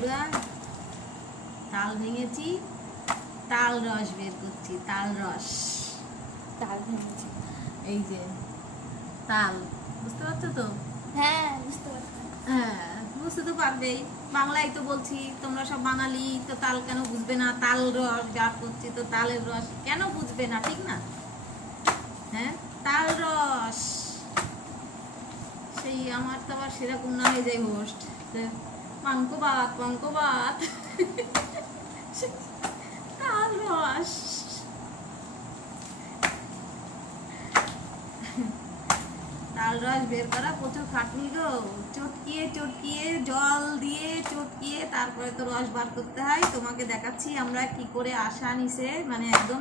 বন্ধুরা, তাল ভেঙেছি, তাল রস বের করছি। তাল রস, তাল ভেঙেছি। এই যে তাল, বুঝতে পারছো তো? হ্যাঁ, বুঝতে পারছি। হ্যাঁ, বুঝতে তো পারবেই, বাংলায় তো বলছি। তোমরা সব বাঙালি, তো তাল কেন বুঝবে না? তাল রস বার করছি, তো তালের রস কেন বুঝবে না? ঠিক না? হ্যাঁ, তাল রস। সেই আমার তো আবার সেরকম না হয়ে যায় হোস্ট, মাংস ভাত মাংস ভাত তাল রস। তাল রস বের করা প্রচুর খাটনি গো। চটকিয়ে চটকিয়ে, জল দিয়ে চটকিয়ে তারপরে তো রস বার করতে হয়। তোমাকে দেখাচ্ছি আমরা কি করে আশা নিছে, মানে একদম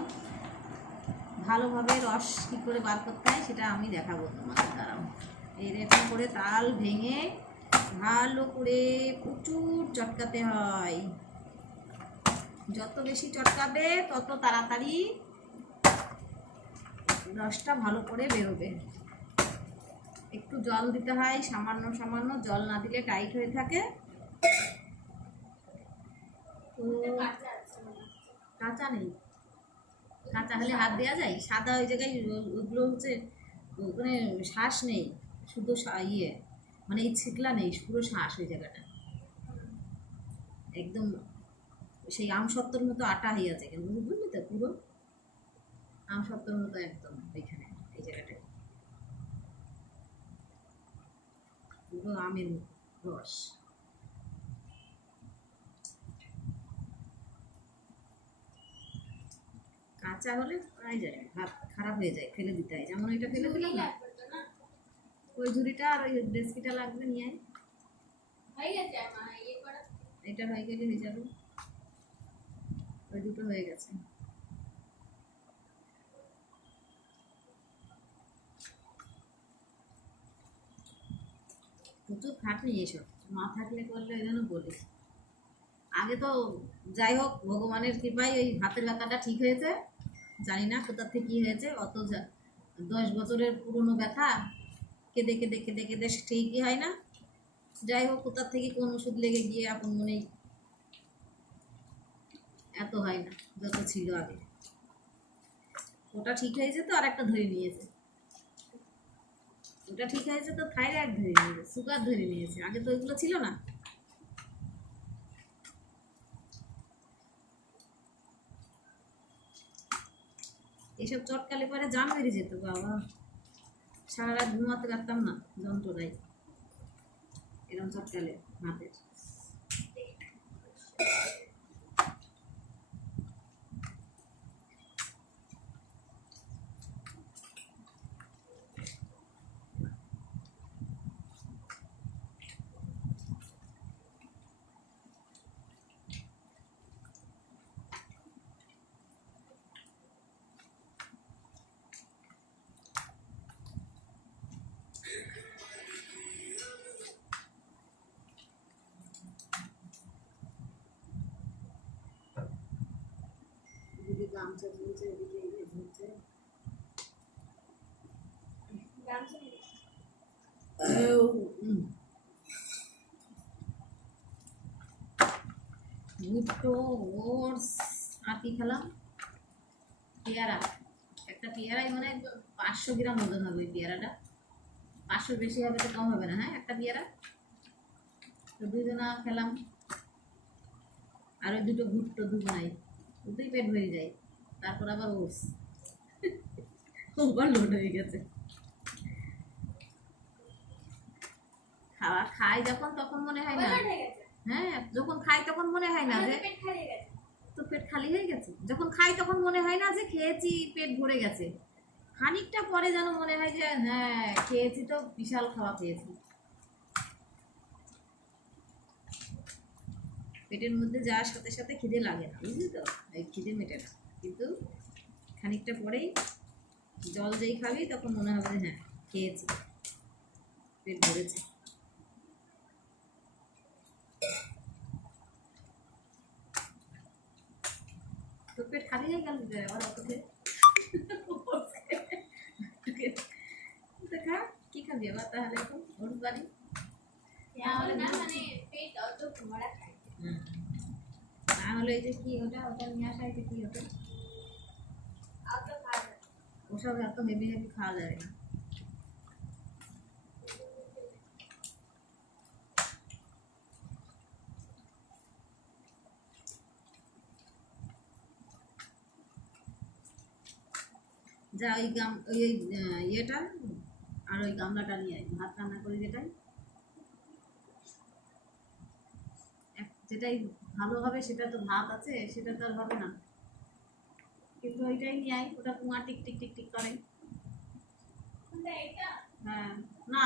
ভালোভাবে রস কি করে বার করতে হয় সেটা আমি দেখাবো তোমাকে। দাঁড়াও, এরকম করে তাল ভেঙে ভালো করে প্রচুর চটকাতে হয়। যত বেশি চটকাবে তত তাড়াতাড়ি রসটা ভালো করে বেরোবে। একটু জল দিতে হয়, সামান্য সামান্য, জল না দিলে টাইট হয়ে থাকে। তো কাঁচা নেই, কাঁচা হলে হাত দেওয়া যায়? সাদা ওই জায়গায় ওগুলো হচ্ছে, ওখানে শ্বাস নেই, শুধু ইয়ে, মানে এই ছিকলা নেই, পুরো শ্বাস ওই জায়গাটা একদম সেই আমসত্ত্বর মতো আটা হয়ে আছে। কিন্তু বুঝলি তো, পুরো আমসত্ত্বর মতো একদম ওইখানে, এই জায়গাটায় পুরো আমের রস। কাঁচা হলে প্রায় যায়, ভাত খারাপ হয়ে যায়, ফেলে দিতে হয়। যেমন ওইটা ফেলে দিলাম না, ওই ঝুড়িটা আর ওই ডেস্কিটা লাগবে, নিয়ে আয়। এটা হয়ে গেলে হয়ে যাবে, ওই দুটো হয়ে গেছে। প্রচুর খাটনি এসব, না থাকলে করলে ওই জন্য বলি। আগে তো যাই হোক, ভগবানের কৃপায় ওই হাতের ব্যথাটা ঠিক হয়েছে। জানি না কোথা থেকে কী হয়েছে, 10 বছরের পুরনো ব্যথা, কেঁদে কেঁদে কেঁদে কেঁদে ঠিকই হয় না। যাই হোক, কোথা থেকে কোন ওষুধ লেগে গিয়ে আপন মনেই এত হয় না যত ছিল আগে। ওটা ঠিক হয়েছে তো আর একটা ধরে নিয়েছে, ওটা ঠিক হয়েছে তো থাইরয়েড ধরে নিয়েছে, সুগার ধরে নিয়েছে। আগে তো ওইগুলো ছিল না। এসব চটকালে পরে জান বেরিয়ে যেত বাবা, সারা রাত ঘুমাতে পারতাম না যন্ত্রণায়, এরকম চটকালে হাতের। এদিকে গামছা ঝুলছে, এদিকে এই ঝুলছে। ভুট্টো, ওটস, আর কি খেলাম, পেয়ারা। একটা পেয়ারাই মানে 500 গ্রাম ওজন হবে ওই পেয়ারাটা। 500 বেশি হবে তো কম হবে না। হ্যাঁ, একটা পেয়ারা তো দুজনা খেলাম। আর ওই দুটো ভুট্টো দুজনাই, দুটোই পেট ভরে যায়। তারপর আবার ওটস, ওভারলোড হয়ে গেছে। খাওয়া খাই যখন তখন মনে হয় না, হ্যাঁ যখন খাই তখন মনে হয় না যে তো পেট খালি হয়ে গেছে। যখন খাই তখন মনে হয় না যে খেয়েছি, পেট ভরে গেছে। খানিকটা পরে যেন মনে হয় যে হ্যাঁ খেয়েছি, তো বিশাল খাওয়া খেয়েছি। পেটের মধ্যে যাওয়ার সাথে সাথে খিদে লাগে না, বুঝলি তো, এই খিদে মেটে না। কিন্তু খানিকটা পরেই জল যেই খাবি তখন মনে হবে যে হ্যাঁ খেয়েছি, পেট ভরেছে। তো পেট খালি হয়ে গেল আবার অত খেয়ে দেখা কি খাবি আবার তাহলে? এখন ওর বাড়ি না হলে এই যে কি ওটা ওটা নিয়ে আসা এটা কি ওটা ওসব এত হেভি হেভি খাওয়া যাবে না। যা ওই ওই ইয়েটা আর ওই গামলাটা নিয়ে আয়, ভাত রান্না করি যেটাই যেটাই ভালো হবে, সেটা তো ভাত আছে, সেটা তো আর হবে না, কিন্তু ওইটাই নিয়ে আয়, ওটা পুঙা টিক টিক টিক টিক করে। হ্যাঁ, না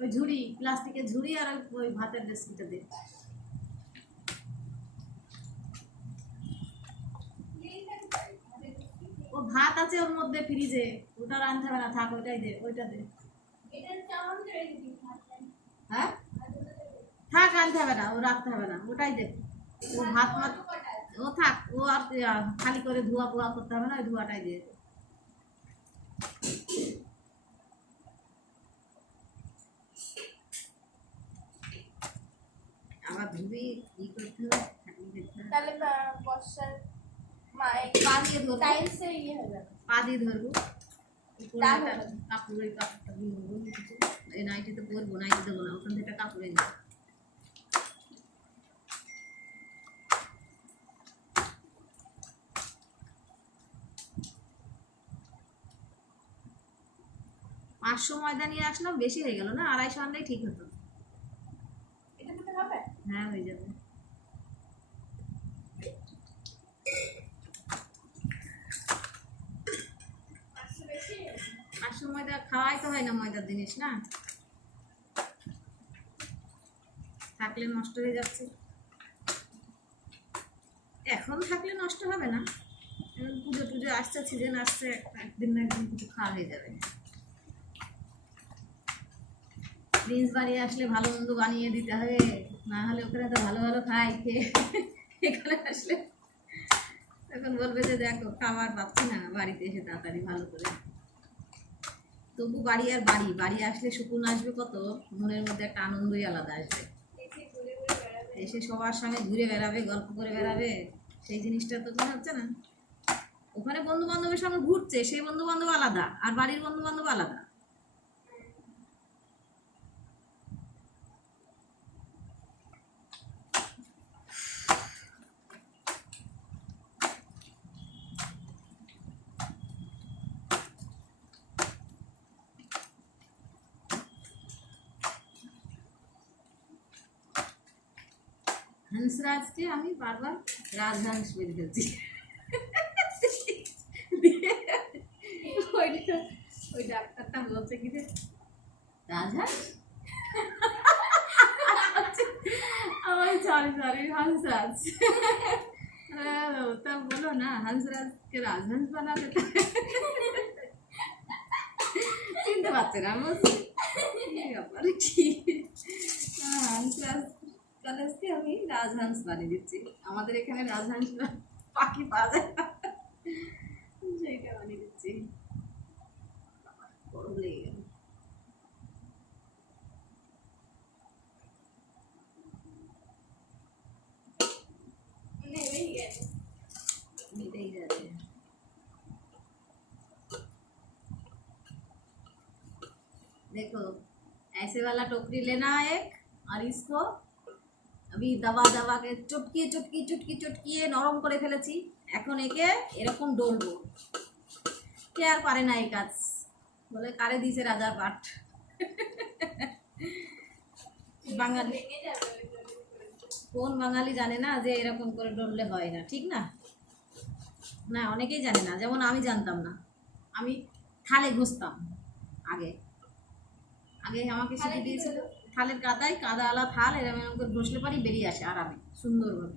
ওই ঝুড়ি, প্লাস্টিকের ঝুড়ি আর ওই ভাতের রেসিপিটা দে। ও ভাত আছে ওর মধ্যে ফ্রিজে, ওটা রাঁধতে হবে না, থাক ওইটাই দে, ওইটা দে। হ্যাঁ থাক, আনতে হবে না, ও রাখতে হবে না, ওটাই দে। ও ভাত মাত ও থাক, ও আর খালি করে ধোয়া পোয়া করতে হবে না, ওই ধোয়াটাই দিয়ে দে। আবার ধুবি ই করতে হবে, খাটনি করতে হবে। তাহলে বর্ষার পা দিয়ে ধরবো, টাইলসে ইয়ে হয়ে যাবে। পা দিয়ে ধরবো, উপরে তা একটা হবে। কাপড়ের কাপড়টা বিনবো কিছু, এই নাইটিতে পরবো, নাইটি দেবো না, ওখান থেকে কাপড়ে নিই। পাঁচশো ময়দা নিয়ে আসলাম, বেশি হয়ে গেল না, 250 আনলেই ঠিক হতো। এটা দিতে হবে? হ্যাঁ হয়ে যাবে। বেশি? 500 ময়দা খাওয়াই তো হয় না, ময়দার জিনিস না, থাকলে নষ্ট হয়ে যাচ্ছে। এখন থাকলে নষ্ট হবে না, এখন পুজো টুজো আসছে, সিজন আসছে, একদিন না একদিন কিছু খাওয়া হয়ে যাবে। প্রিন্স বাড়ি আসলে ভালো মন্দ বানিয়ে দিতে হবে, না হলে ওখানে তো ভালো ভালো খাই, খেয়ে এখানে আসলে তখন বলবে যে দেখো খাবার পাচ্ছি না বাড়িতে এসে তাড়াতাড়ি ভালো করে। তবু বাড়ি আর বাড়ি, বাড়ি আসলে সুকুন আসবে কত, মনের মধ্যে একটা আনন্দই আলাদা আসবে। এসে সবার সঙ্গে ঘুরে বেড়াবে, গল্প করে বেড়াবে, সেই জিনিসটা তো মনে হচ্ছে না। ওখানে বন্ধু বান্ধবের সঙ্গে ঘুরছে, সেই বন্ধু বান্ধব আলাদা, আর বাড়ির বন্ধু বান্ধব আলাদা। হংসরাজকে আমি বারবার রাজহংস বলে ফেলছি। ওই ডাক্তারটা বলছে কি যে রাজহাঁস, আমার সরি সরি হংসরাজ, তা বলো না হংসরাজকে রাজহংস বানাতে, চিনতে পারছে না, বলছি ঠিক হংসরাজ কলেজকে আমি রাজহাঁস বানিয়ে দিচ্ছি, আমাদের এখানে রাজহাঁস পাখি পাওয়া যায় না, সেইটা বানিয়ে দিচ্ছি। গরম লেগে গেল। নেমেই গেছে। মিটেই যাবে। देखो ऐसे वाला टोकरी लेना एक, और इसको আমি দাবা দাবাকে চটকিয়ে চটকিয়ে চটকিয়ে চটকিয়ে নরম করে ফেলেছি, এখন একে এরকম ডলবো। কে আর পারে না এই কাজ, বলে কারে দিছে রাজার পাট। বাঙালি, ভেঙে যাবে। কোন বাঙালি জানে না যে এরকম করে ডললে হয় না, ঠিক না? না অনেকেই জানে না, যেমন আমি জানতাম না, আমি থালে ঘষতাম আগে, আগে আমাকে শিখে দিয়েছিল থালের কাদায়, কাদাওয়ালা থাল এরকম এরকম করে ঘষলে পারি বেরিয়ে আসে আরামে সুন্দরভাবে,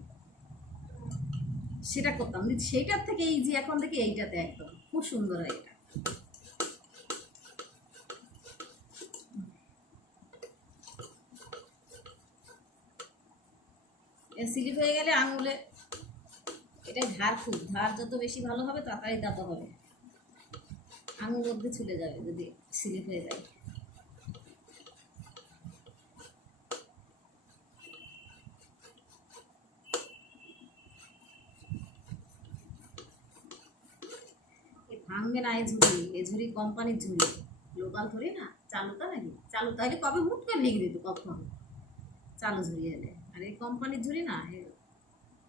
সেটা করতাম। সেইটার থেকে ইজি এখন থেকে এইটাতে একদম খুব সুন্দর হয় এটা। স্লিপ হয়ে গেলে আঙুলে, এটাই ধার, খুব ধার যত বেশি ভালো হবে তাড়াতাড়ি দাঁত হবে, আঙুল অব্দি ছুলে যাবে যদি স্লিপ হয়ে যায়। ভাঙবে না এ ঝুড়ি কোম্পানির ঝুড়ি, লোকাল থরি না, চালুতা নাকি, চালু তাহলে কবে হুট করে ভেঙে দিত কখন, চালু ঝুড়ি এলে। আর এই কোম্পানির ঝুড়ি না,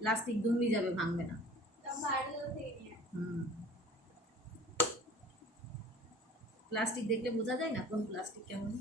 প্লাস্টিক দুমড়ি যাবে, ভাঙবে না। বাইরে থেকে নিয়ে হুম, প্লাস্টিক দেখলে বোঝা যায় না কোন প্লাস্টিক কেমন।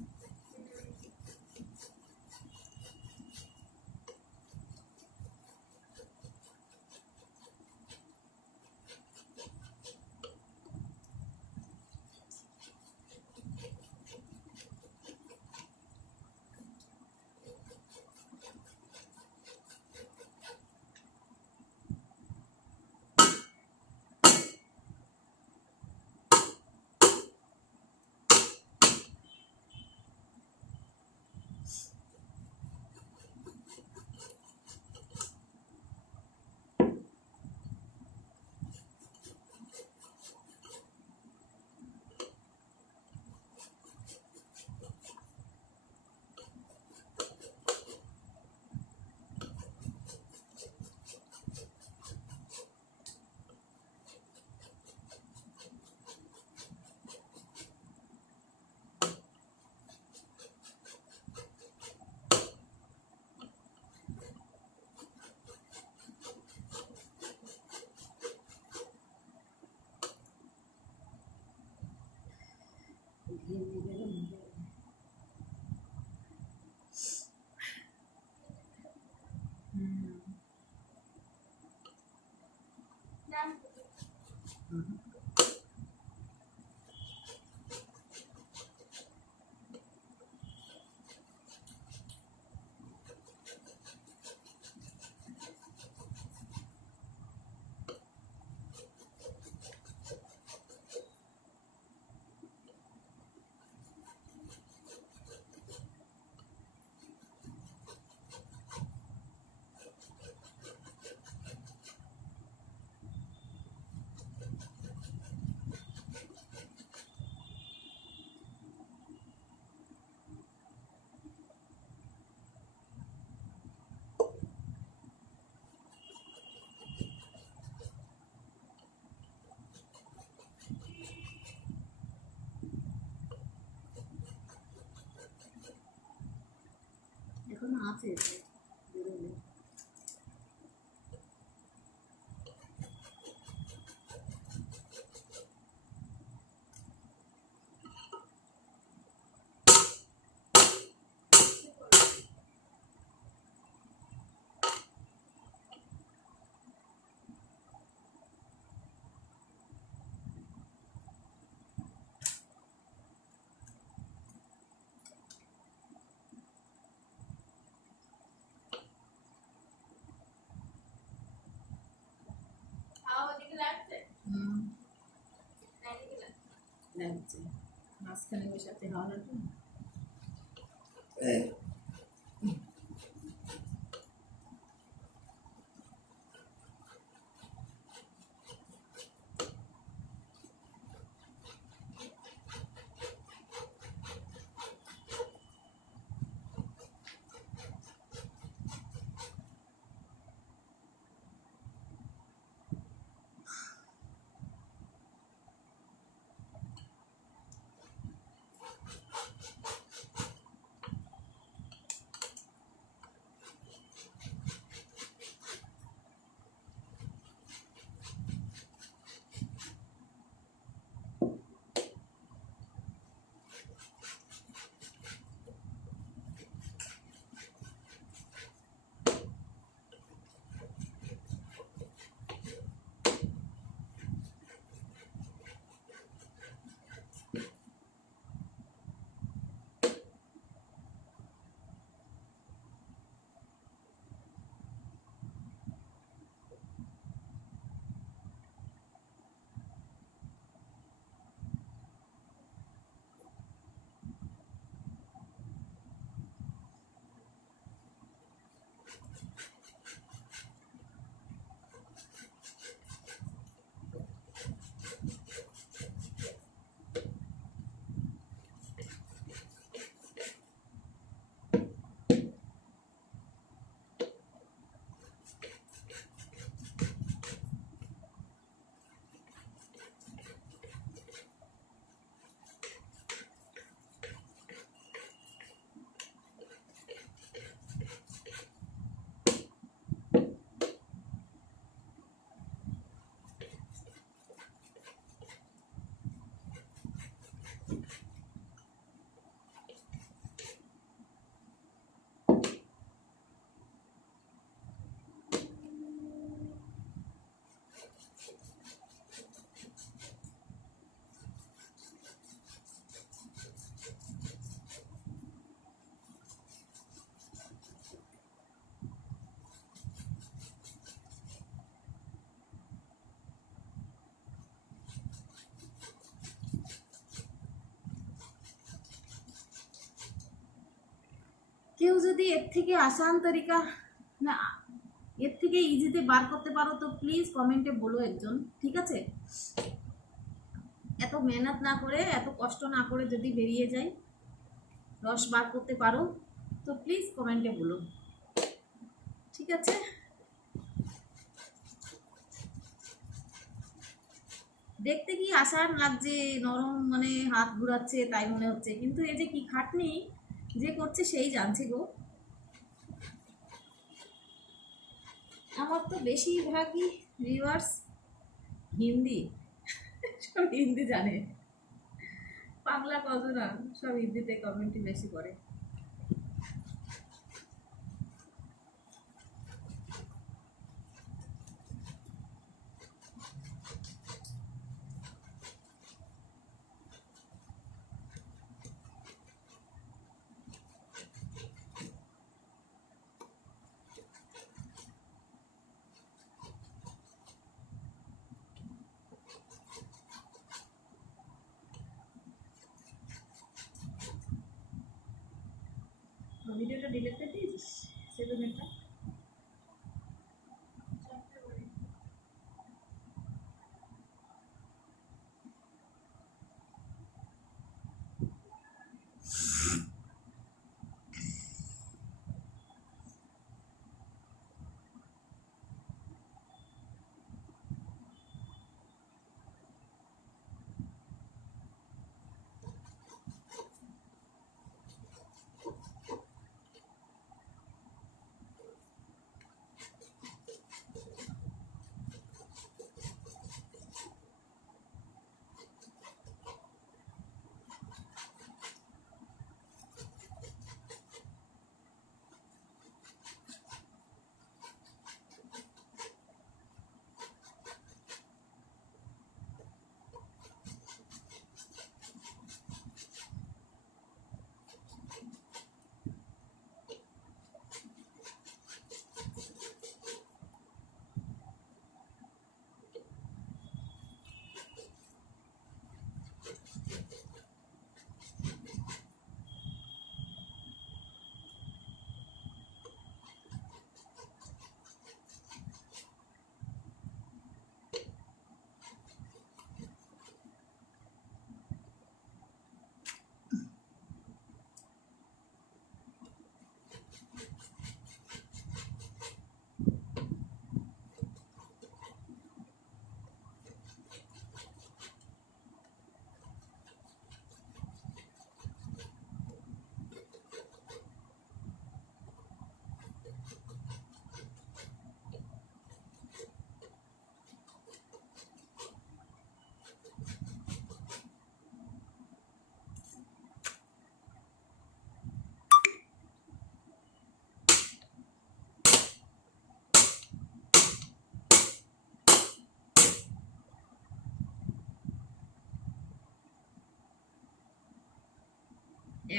নাম এখন আছে এতে, বেরোলে। খাওয়া দিকে লাগছে হুম, না দিকে লাগছে লাগছে, মাঝখানে বসাতে হাওয়া লাগবে না। কেউ যদি এর থেকে আসান তরিকা, না এর থেকে ইজিতে বার করতে পারো তো প্লিজ কমেন্টে বলো একজন, ঠিক আছে? এত মেহনত না করে, এত কষ্ট না করে যদি বেরিয়ে যায়, রস বার করতে পারো তো প্লিজ কমেন্টে বলো, ঠিক আছে? দেখতে কি আসান লাগছে, নরম, মানে হাত ঘুরাচ্ছে তাই মনে হচ্ছে, কিন্তু এই যে কি খাটনি যে করছে সেই জানছে গো। আমার তো বেশিরভাগই ভিউয়ার্স হিন্দি, সব হিন্দি জানে, বাংলা কত না, সব হিন্দিতে কমেন্টই বেশি করে। ভিডিওটা ডিলিট করে দিয়েছিস, সেভেনটা?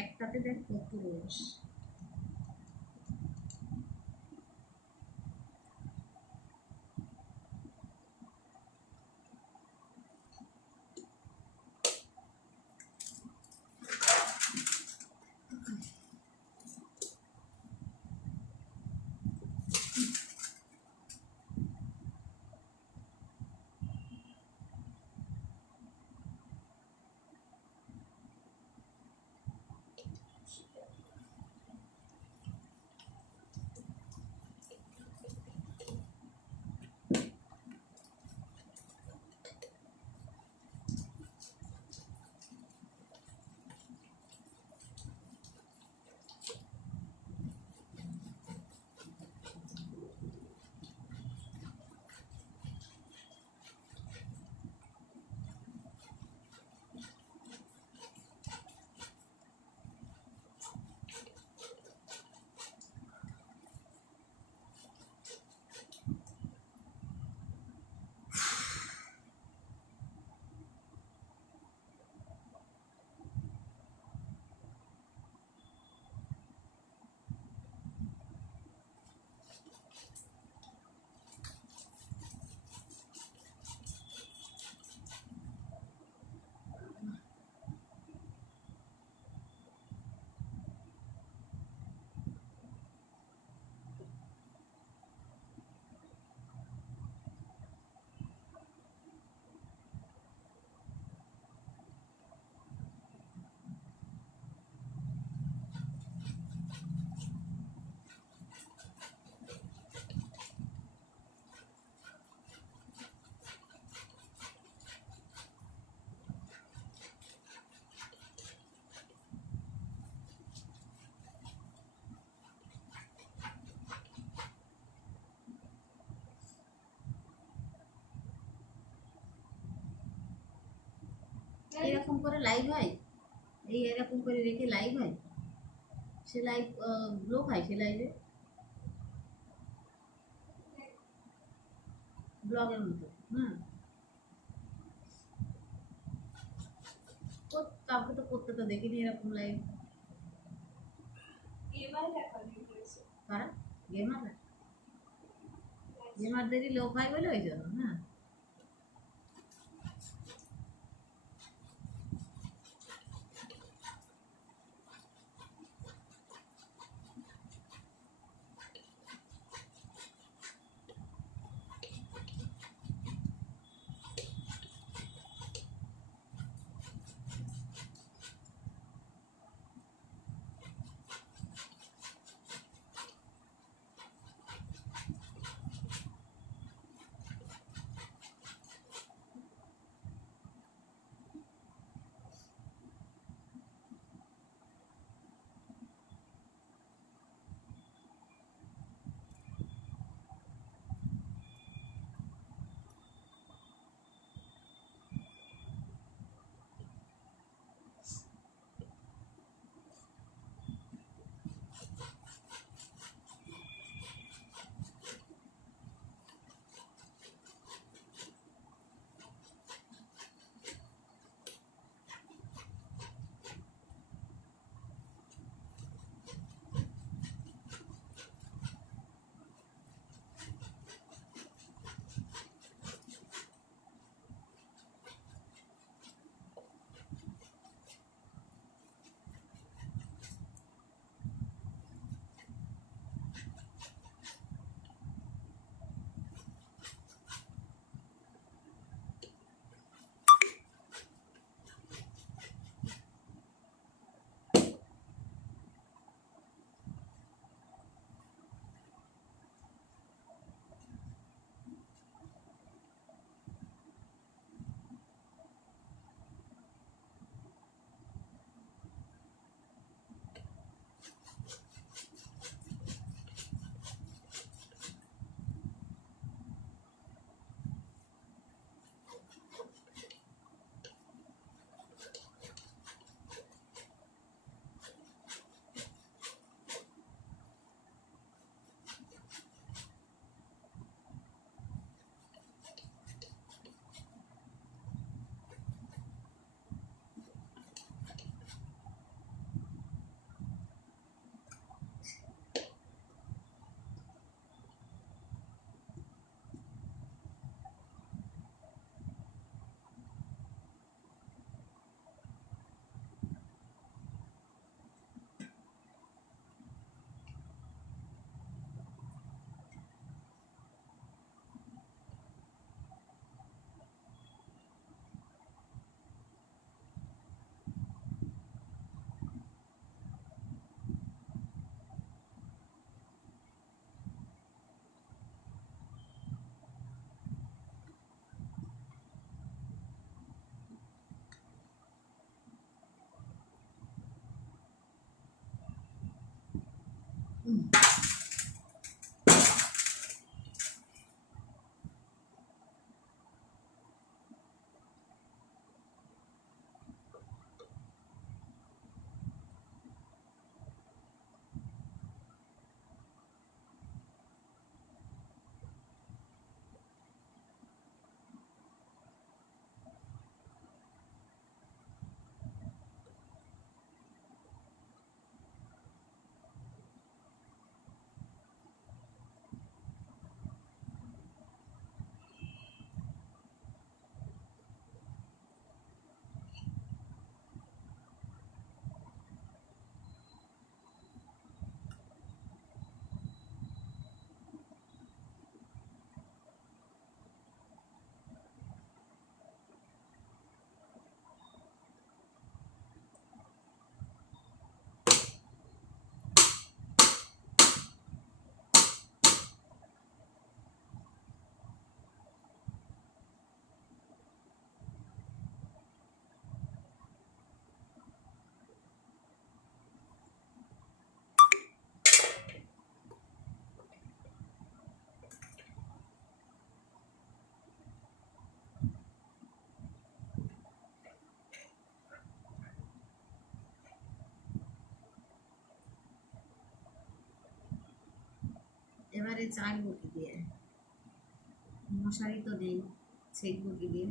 একটাতে দেখ কত রস। করে লাইভ হয়, এই এরকম করে রেখে লাইভ হয়, সে লাইভ ব্লক হয়, সে লাইভে ব্লগের মতো। হুম, কাউকে তো করতে তো দেখিনি এরকম লাইভ। এবার দেখা করেছে কারা? গেমাররা, গেমারদেরই লোক হয় বলে ওই জন্য। হ্যাঁ, এবারে চাইবো কি দিয়ে, মশারি তো নেই, ছেঁকবো কি দিয়ে।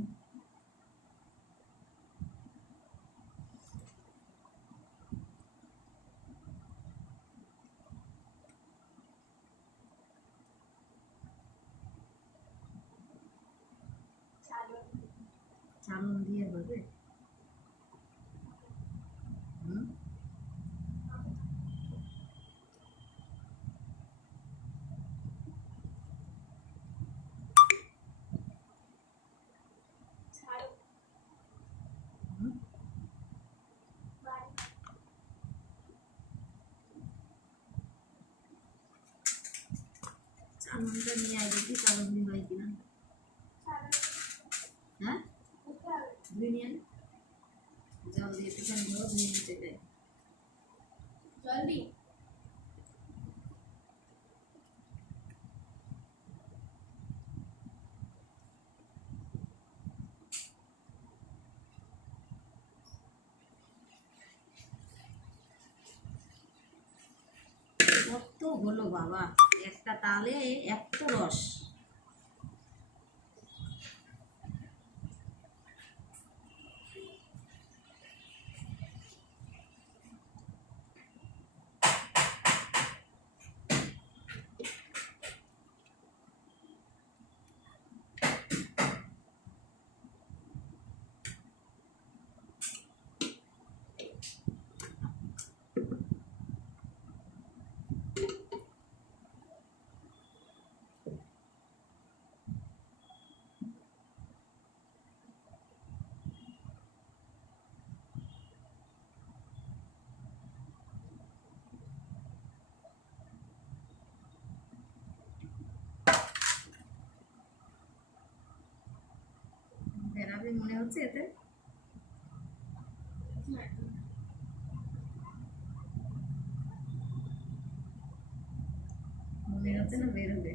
চালন চালন দিয়ে হবে? হুম? ছাড়ো হুম? বাড়ি চালনটা নিয়ে আয় দেখি চালন দিয়ে হয় কিনা। চালন হ্যাঁ, দিতে হবে। ধুয়ে নিয়ে আয়। জল দিয়ে একটুখানি ধরো, ধুয়ে নিচে যায়। জলদি কত হলো বাবা, একটা তালে এত রস। বেরাবে মনে হচ্ছে এতে। মনে হচ্ছে না বেরোবে।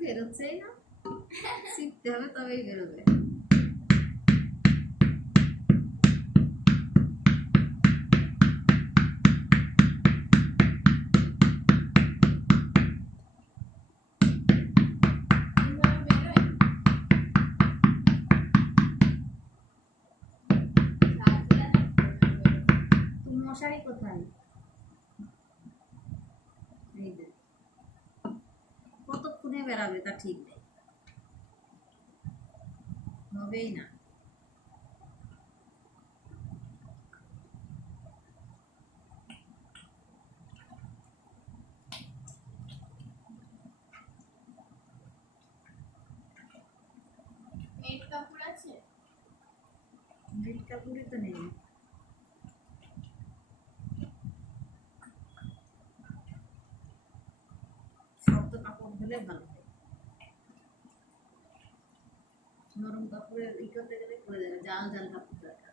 বেরোচ্ছেই না, শিখতে হবে তবেই বেরোবে। কিভাবে বেরোয়? সাজিয়ে দেখো তুমি মশারি কোথায়? এই যে, কতক্ষণে বেরাবে তা ঠিক নেই, হবেই না। নেট কাপড় আছে? নেট কাপড়ই তো নেই। শক্ত কাপড় হলে ভালো হয়, নরম কাপড়ের ই করতে গেলে পড়ে যাবে, জাল জাল কাপড় দরকার।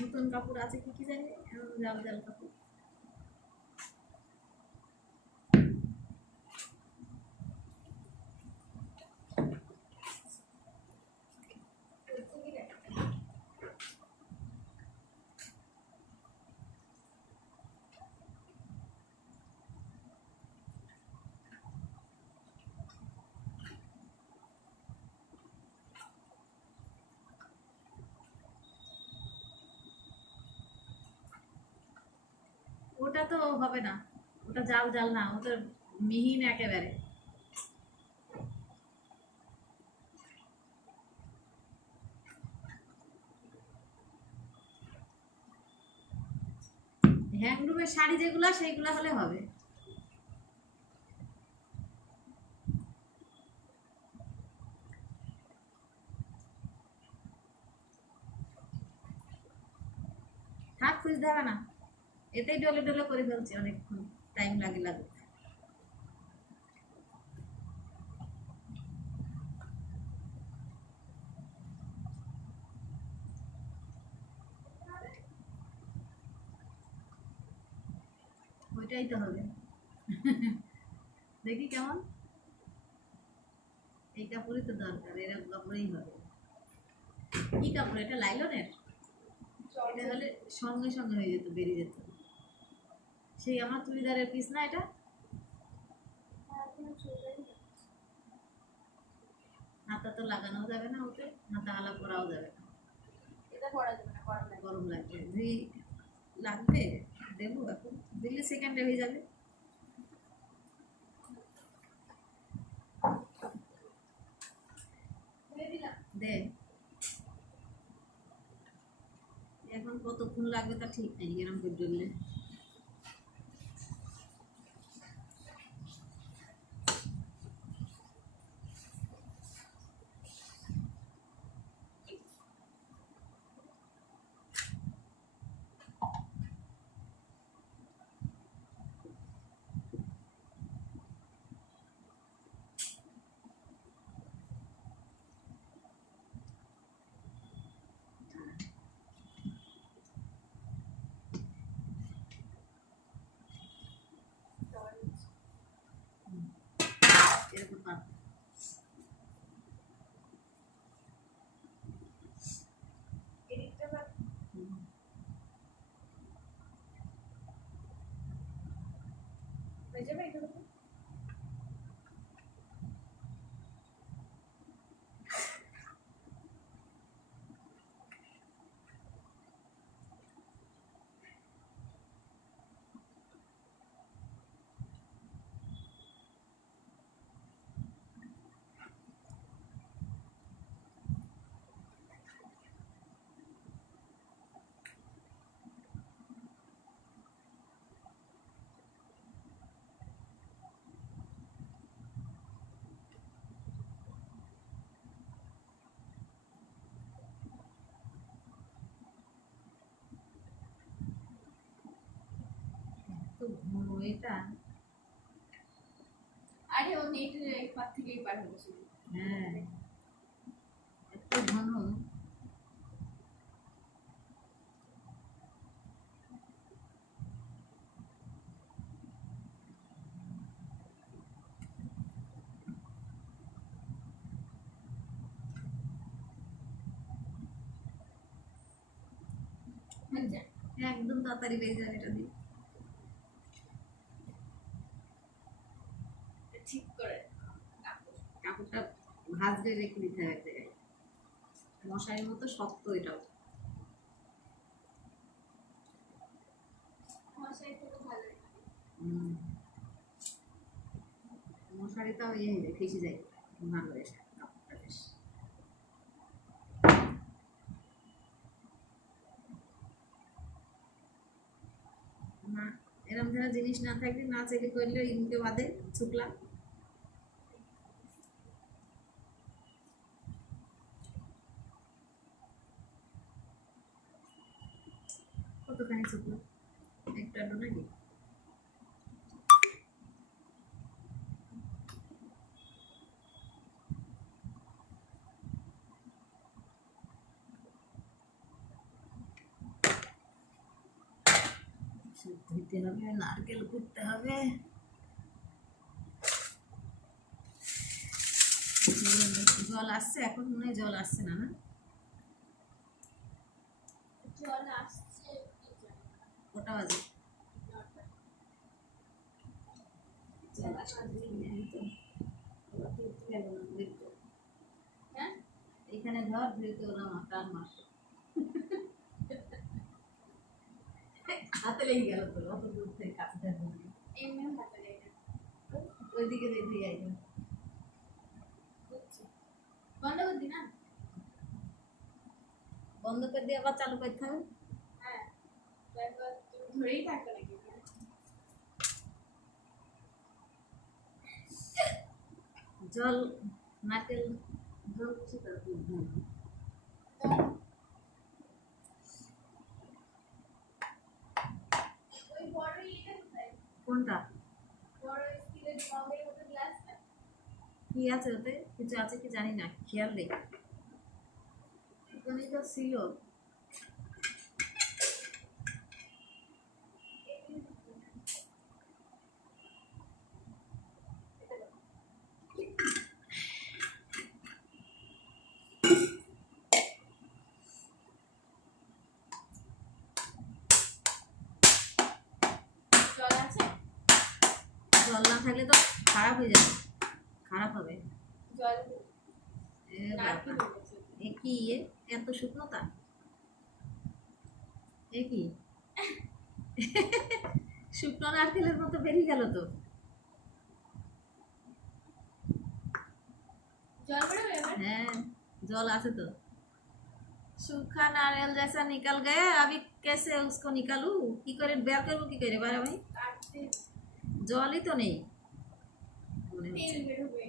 নতুন কাপড় আছে কি কি জানি, জাল জাল কাপড়। ওটা তো হবে না, ওটা জাল জাল না, ওটা মিহিন একেবারে। হ্যান্ডলুমের শাড়ি যেগুলা সেইগুলা হলে হবে। থাক, খুঁজতে হবে না, এতেই ডলে ডলে করে ফেলছি, অনেকক্ষণ টাইম লাগে লাগুক। ওইটাই তো হবে। দেখি কেমন। এই কাপড়ই তো দরকার, এরকম কাপড়েই হবে। কি কাপড় এটা? লাইলনের? এটা হলে সঙ্গে সঙ্গে হয়ে যেত, বেরিয়ে যেত। সেই আমার চুড়িদারের পিস না এটা? হাতা তো লাগানো যাবে না ওতে, হাতা আলা করাও যাবে না, এটা পরা যাবে না, গরম লাগবে। গরম লাগবে। দুই লাগবে, দেবো এখন, দিলে সেকেন্ডে হয়ে যাবে। দিয়ে দিলাম। দে, এখন কতক্ষণ লাগবে তা ঠিক নেই এরকম করে ডললে। এরকম পাত। এদিকটা বাদ। হয়ে যাবে এগুলো? তো ঘন এটা। আরে ও নেটের এক পার থেকে এই পার হচ্ছে। হ্যাঁ, এত ঘন। আচ্ছা, একদম তাড়াতাড়ি বেরিয়ে যাবে এটা দিয়ে। ঠিক করে কাপড়টা ভাঁজলে রেখে দিতে হবে এক জায়গায়। মশারির মতো শক্ত এটাও। মশাই থেকে ভালো। হুম। মশারিটাও ইয়ে হয়ে যায়, ফেসে যায়। ভালো এসে কাপড়টা বেশ। না, এরকম ধরনের জিনিস না থাকলে না চাইলে করলে ইনকে বাদে শুকলা। কতখানি শুকলো? একটা আধটু নাকি? ধুইতে হবে, নারকেল কুটতে হবে। জল আসছে এখন? মনে হয় জল আসছে না, না? জল আসছে। কটা বাজে? নটা। জল আসছে তো। হ্যাঁ, এখানে ধর, ধুইতে ওরা টান মাস। হাতে লেগে গেল তো, অত দূর থেকে কাছটা ধরবি। এমনিও হাতে যায় না। ওইদিকে দেখে যাই। বুঝছি। বন্ধ করে দি না? বন্ধ করে দিয়ে আবার চালু করতে হবে। হ্যাঁ, তারপর তুমি ধরেই থাকবে নাকি? জল, নারকেল জল কিছু তার ওই বড় ইয়েটা কোথায়? কোনটা? বড় স্টিলের মগের মতো গ্লাসটা? কি আছে ওতে? কিছু আছে কি জানি না, খেয়াল নেই। ওখানে তো ছিল। জল না থাকলে তো খারাপ হয়ে যাবে, খারাপ হবে। জল এ নারকেল বাবা, হয়ে গেছে। এ কি এত শুকনোতা, এ কি শুকনো নারকেলের মতো বেরিয়ে গেল তো। জল পড়বে এবার? হ্যাঁ, জল আছে तो। सूखा नारियल जैसा निकल गया, अभी कैसे उसको निकालूं, की करे बेर करबो की करे बारे भाई, কাটতে জল ही तो नहीं মনে তেল হচ্ছে। বেরোবে।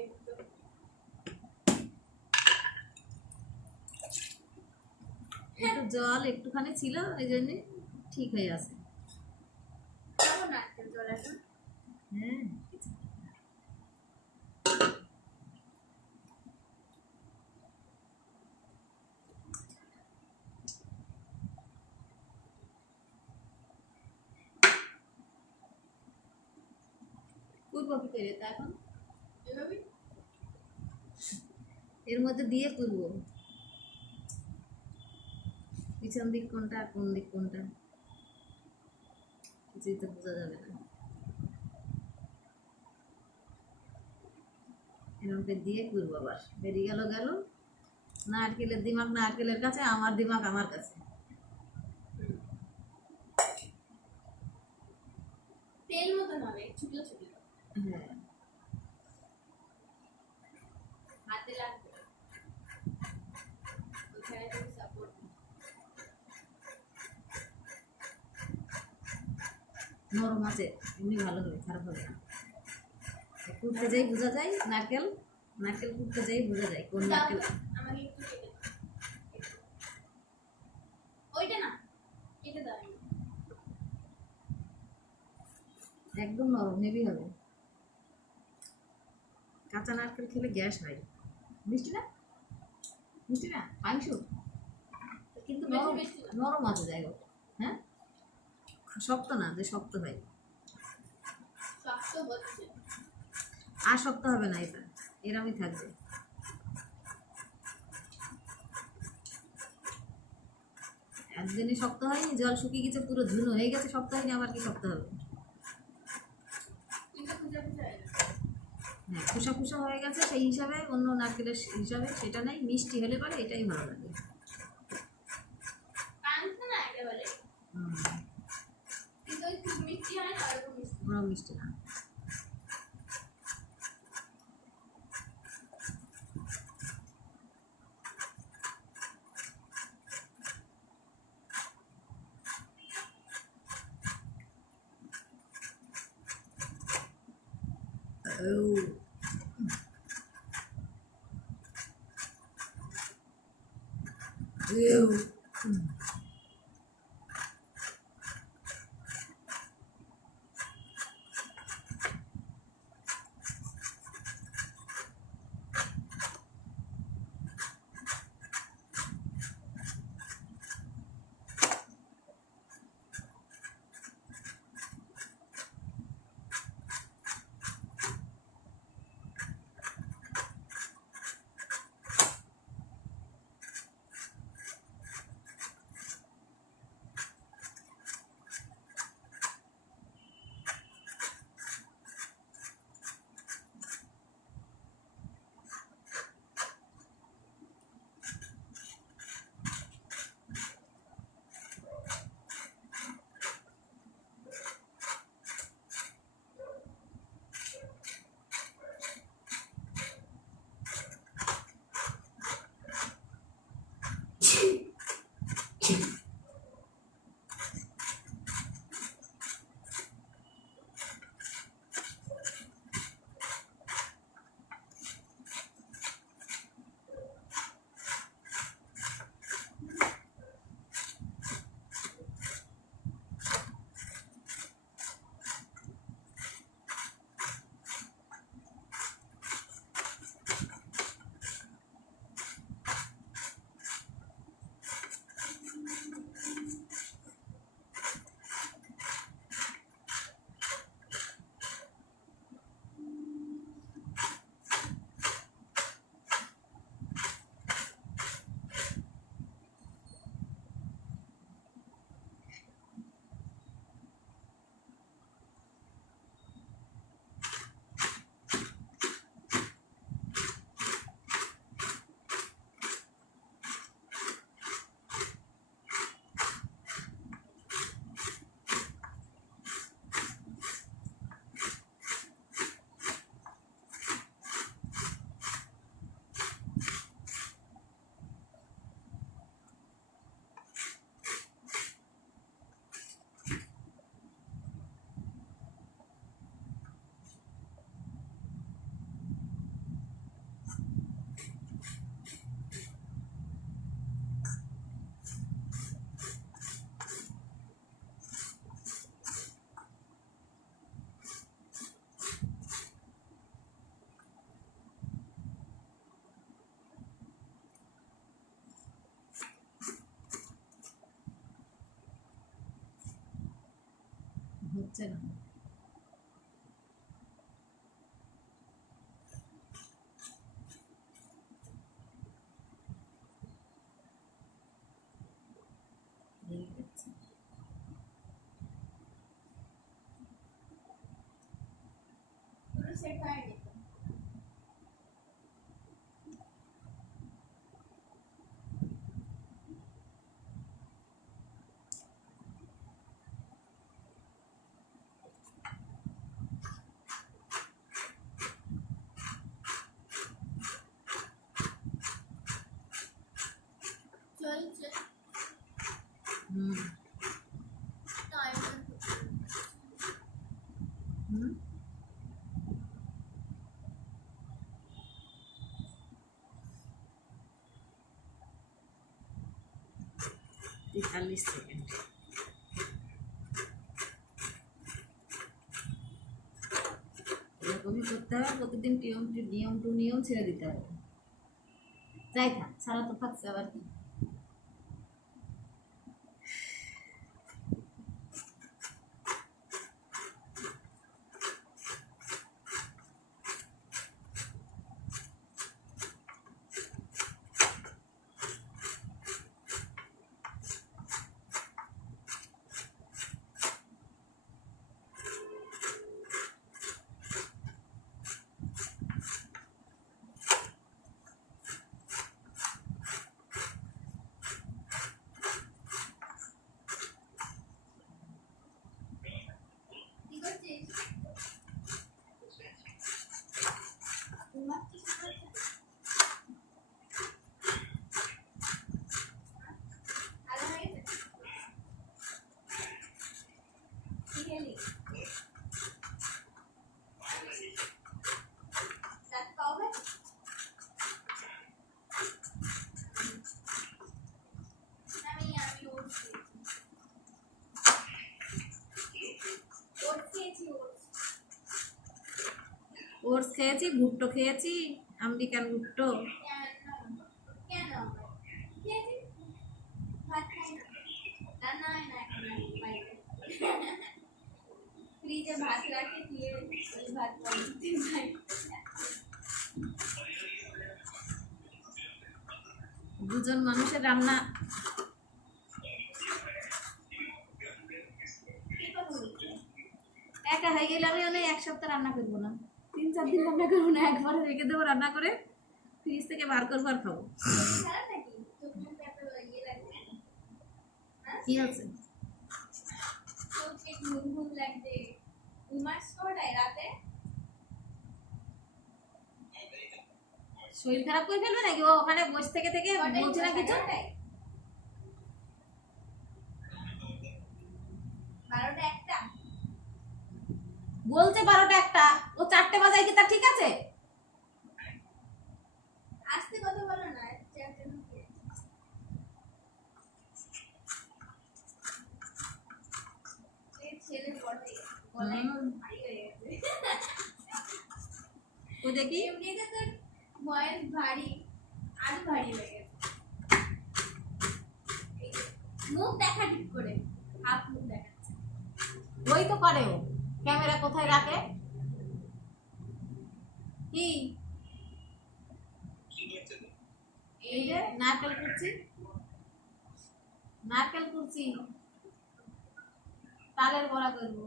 একটু জল একটুখানি ছিল, এই জন্য ঠিক হয়ে আছে। খাবো নারকেল জল এখন। হ্যাঁ, করবো কি করে তা এখন, এভাবে এর মধ্যে দিয়ে করবো, পিছন দিক কোনটা আর কোন দিক কোনটা কিছুই তো বোঝা যাবে না। এরকম করে দিয়ে করবো, আবার বেরিয়ে গেল গেল। নারকেলের দিমাগ নারকেলের কাছে, আমার দিমাগ আমার কাছে। তেল মতন হবে ছোট ছোট, হ্যাঁ, হাতে লাগবে। ওখানে তুমি সাপোর্ট নরম আছে, এমনি ভালো হবে, খারাপ হবে না। কুটতে যাই বোঝা যায়, নারকেল নারকেল কুটতে যাই বোঝা যায় কোন নারকেল। আমাকে একটু কেটে দাও। ওইটা না কেটে দাও। একদম নরম হেভি হবে। কাঁচা নারকেল খেলে গ্যাস হয়। মিষ্টি না, মিষ্টি না পাংশ, কিন্তু নরম, মিষ্টি না। নরম আছে যাই হোক। হ্যাঁ, শক্ত না যে শক্ত হয়, শক্ত হচ্ছে। আর শক্ত হবে না, এটা এরমই থাকবে। একদিনে শক্ত হয়নি, জল শুকিয়ে গেছে, পুরো ধুলো হয়ে গেছে, শক্ত হয়নি, আবার কি শক্ত হবে। কিন্তু খুঁজে খুঁজে হয় না। হ্যাঁ, খোসা খোসা হয়ে গেছে, সেই হিসাবে অন্য নারকেলের হিসাবে সেটা নাই, মিষ্টি হলে পরে এটাই ভালো লাগে। পান্তা না একেবারে, হুম, কিন্তু ওই খুব মিষ্টি হয় না, ওরকম মিষ্টি। বড় মিষ্টি না। Oh. Ew. হচ্ছে না। পুরো সেট হয়নি তো। চলছে হুম টাইম হুম। 43 সেকেন্ড। এরকমই করতে হবে প্রতিদিন, নিয়ম টু নিয়ম ছেড়ে দিতে হবে। যাই থাক, সারা তো থাকছে আবার কি। কি করছিস? ঘুমাচ্ছিস না? আলো হয়ে গেছে? কি খেলি? রাতে খাওয়াবে? আমি ওটস খেয়েছি। ওটস খেয়েছি, ভুট্টো খেয়েছি, আমেরিকান ভুট্টো। কেন খেয়েছি? ভাত খাই না, রান্না হয় না এখন আর বাড়িতে। ফ্রিজে ভাত রাখে দিয়ে ওই ভাত বানাতে খাই। দুজন মানুষের রান্না। কি কথা বলছো? একা হয়ে গেলে আমি অনেক এক সপ্তাহ রান্না করবো না, 3-4 দিন রান্না করবো না, একবারে রেখে দেবো রান্না করে, ফ্রিজ থেকে বার করবো আর খাবো। খারাপ নাকি? চোখ মুখে এত ইয়ে লাগছে? হ্যাঁ? কি আছে? চোখে ঘুম ঘুম লাগছে। ঘুমাস কটায় রাতে? শরীর খারাপ করে ফেলবে নাকি? ও ওখানে বসে থেকে থেকে কটায় বলছে না ঘুমাস? কিছু। 11টায়? 12টা 1টা? বলছে 12টা 1টা, ও 4টে বাজায় কি তার ঠিক আছে? আস্তে কথা বলো না, চারটে ঢুকে। এই ছেলে বটে, গলায় একটু ভারী হয়ে গেছে। ও দেখি এমনিতে তো ভয়েস ভারী, আরো ভারী হয়ে গেছে। এই যে, মুখ দেখা ঠিক করে, হাফ মুখ দেখাচ্ছে। ওই তো করে, ও ক্যামেরা কোথায় রাখে কি? এই যে নারকেল কুচি, নারকেল কুচি, তালের বড়া করবো।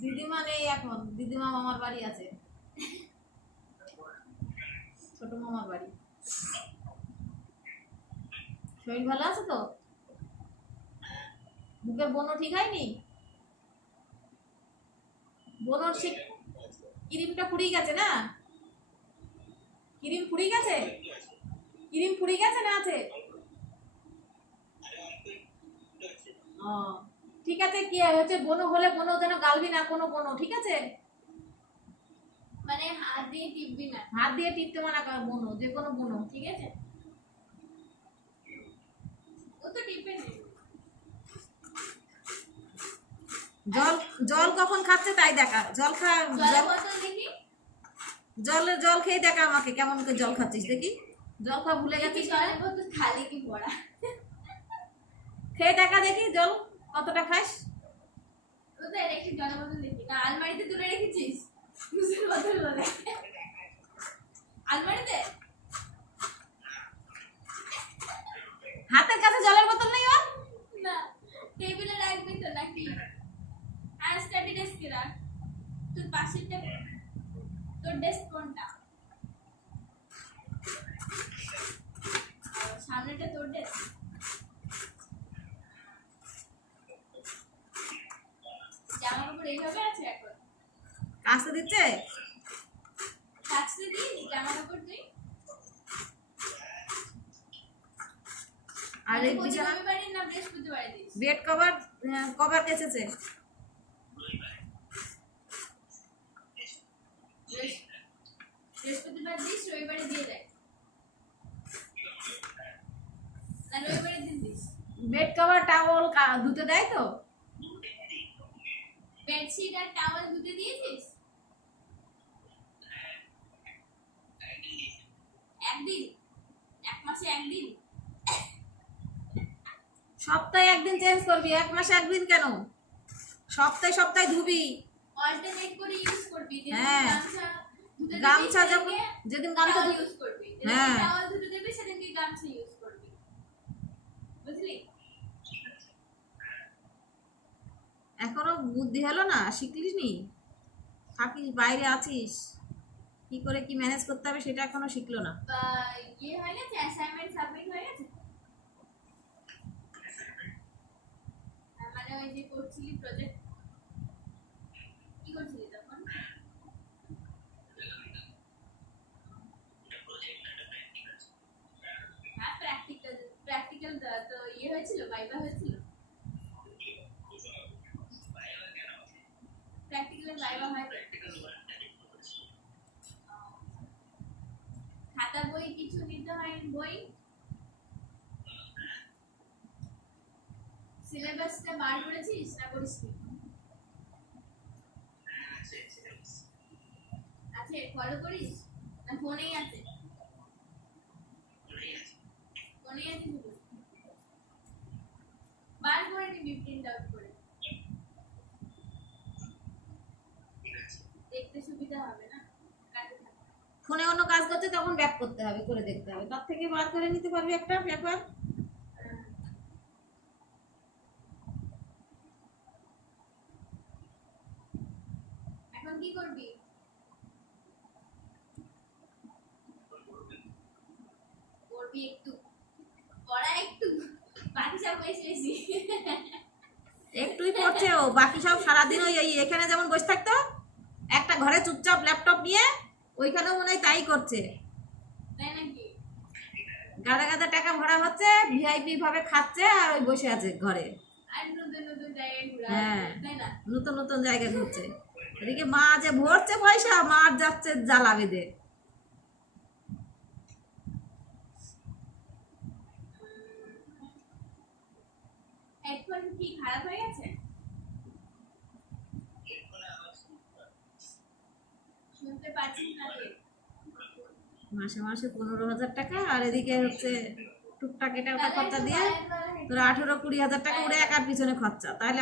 দিদিমা নেই এখন, দিদিমা মামার বাড়ি আছে, ছোট মামার বাড়ি। শরীর ভালো আছে তো? মুখের বনো ঠিক হয়নি? বনোর ঠিক ক্রিমটা ফুরিয়ে গেছে না? ক্রিম ফুরিয়ে গেছে? ক্রিম ফুরিয়ে গেছে না আছে? ও ঠিক আছে, কি হচ্ছে বনো হলে বনো যেন গালবি না কোনো বনো, ঠিক আছে? মানে হাত দিয়ে টিপবি না, হাত দিয়ে টিপতে মানা কর, বনো যে কোনো বনো। ঠিক আছে? ও তো টিপে নেই। জল জল কখন খাচ্ছে তাই দেখা, জল খা, জলের জল বোতল দেখি। জল খেয়ে দেখা আমাকে কেমন করে জল খাচ্ছিস দেখি। জল খাওয়া ভুলে গেছিস না? জলের বোতল খালি কি ভরা? খেয়ে টাকা দেখি জল কতটা খাস। কোথায় রেখে জলের বোতল দেখি না, আলমারিতে তুলে রেখেছিস জুসের বোতল বলে? আলমারিতে হাতের কাছে জলের বোতল নেই ওর? না, টেবিলে রাখবি তো নাকি? আর স্টাডি ডেস্কে রাখ। তোর পাশেরটা, তোর ডেস্ক কোনটা? সামনেটা তোর ডেস্ক। জামা কাপড় এইভাবে আছে এখন? কাছে দিচ্ছে? কাচতে দিস জামা কাপড় তুই? আর এই প্রতি বিছানা রবিবারে না বৃহস্পতিবারে দিস? বেড কভার কভার কেচেছে। বৃহস্পতিবার দিস, রবিবারে দিয়ে দেয় না? রবিবারে দিন দিস। বেড কভার টাওয়াল ধুতে দেয় তো? বেডশিট আর টাওয়াল ধুতে দিয়েছিস? একদিন? এক মাসে একদিন? সপ্তাহে একদিন চেঞ্জ করবি, এক মাসে একদিন কেন? সপ্তাহে সপ্তাহে ধুবি। অল্টারনেট করে ইউজ করবি। হ্যাঁ। গামছা গামছা যখন যেদিন গামছা ইউজ করবি, হ্যাঁ। টাওয়াল ধুতে দেবে সেদিনকে গামছা ইউজ করবি, বুঝলি? এখনো বুদ্ধি হলো না, শিখলিস নি? থাকিস বাইরে আছিস, কি করে কি ম্যানেজ করতে হবে সেটা এখনো শিখলো না। বা ইয়ে হয়ে গেছে, অ্যাসাইনমেন্ট সাবমিট হয়ে গেছে? মানে ওই যে করছিলি প্রজেক্ট, কি করছিলি তখন? হ্যাঁ, প্র্যাকটিক্যাল। প্র্যাকটিক্যাল তো ইয়ে হয়েছিল, ভাইবা হয়েছিল? প্র্যাকটিক্যালের ভাইবা হয়? খাতা বই কিছু নিতে হয়? বই সিলেবাসটা বার করেছিস না করিসনি? আছে, ফলো করিস না ফোনেই আছে? ফোনেই আছে শুধু? বার করে নিবি প্রিন্ট আউট করে, দেখতে সুবিধা হবে না? কাটে থাকে। ফোনে অন্য কাজ করতে তখন ব্যাক করতে হবে, করে দেখতে হবে, তার থেকে বার করে নিতে পারবি একটা ব্যাপার। এখন কি করবি? করবি একটু, পড়া একটু, বাকি সব বেশি বেশি। একটুই পড়ছে ও, বাকি সব সারাদিন ওই এই এখানে যেমন বসে থাকতো একটা ঘরে চুপচাপ ল্যাপটপ নিয়ে, ওইখানেও মনে হয় তাই করছে। তাই নাকি? গাদা গাদা টাকা ভরা হচ্ছে, ভিআইপি ভাবে খাচ্ছে আর ওই বসে আছে ঘরে। আর নতুন নতুন জায়গায় ঘোরা, হ্যাঁ, তাই না? নতুন নতুন জায়গায় ঘুরছে। এদিকে মা যে ভরছে পয়সা, মার যাচ্ছে জ্বালা বেঁধে। হেডফোন কি খারাপ হয়ে গেছে? শুনতে পাচ্ছিস না রে? মাসে মাসে 15,000 টাকা, আর এদিকে হচ্ছে টুকটাক এটা ওটা খরচা দিয়ে তোর 18-20 হাজার টাকা উড়ে একার পিছনে খরচা। তাহলে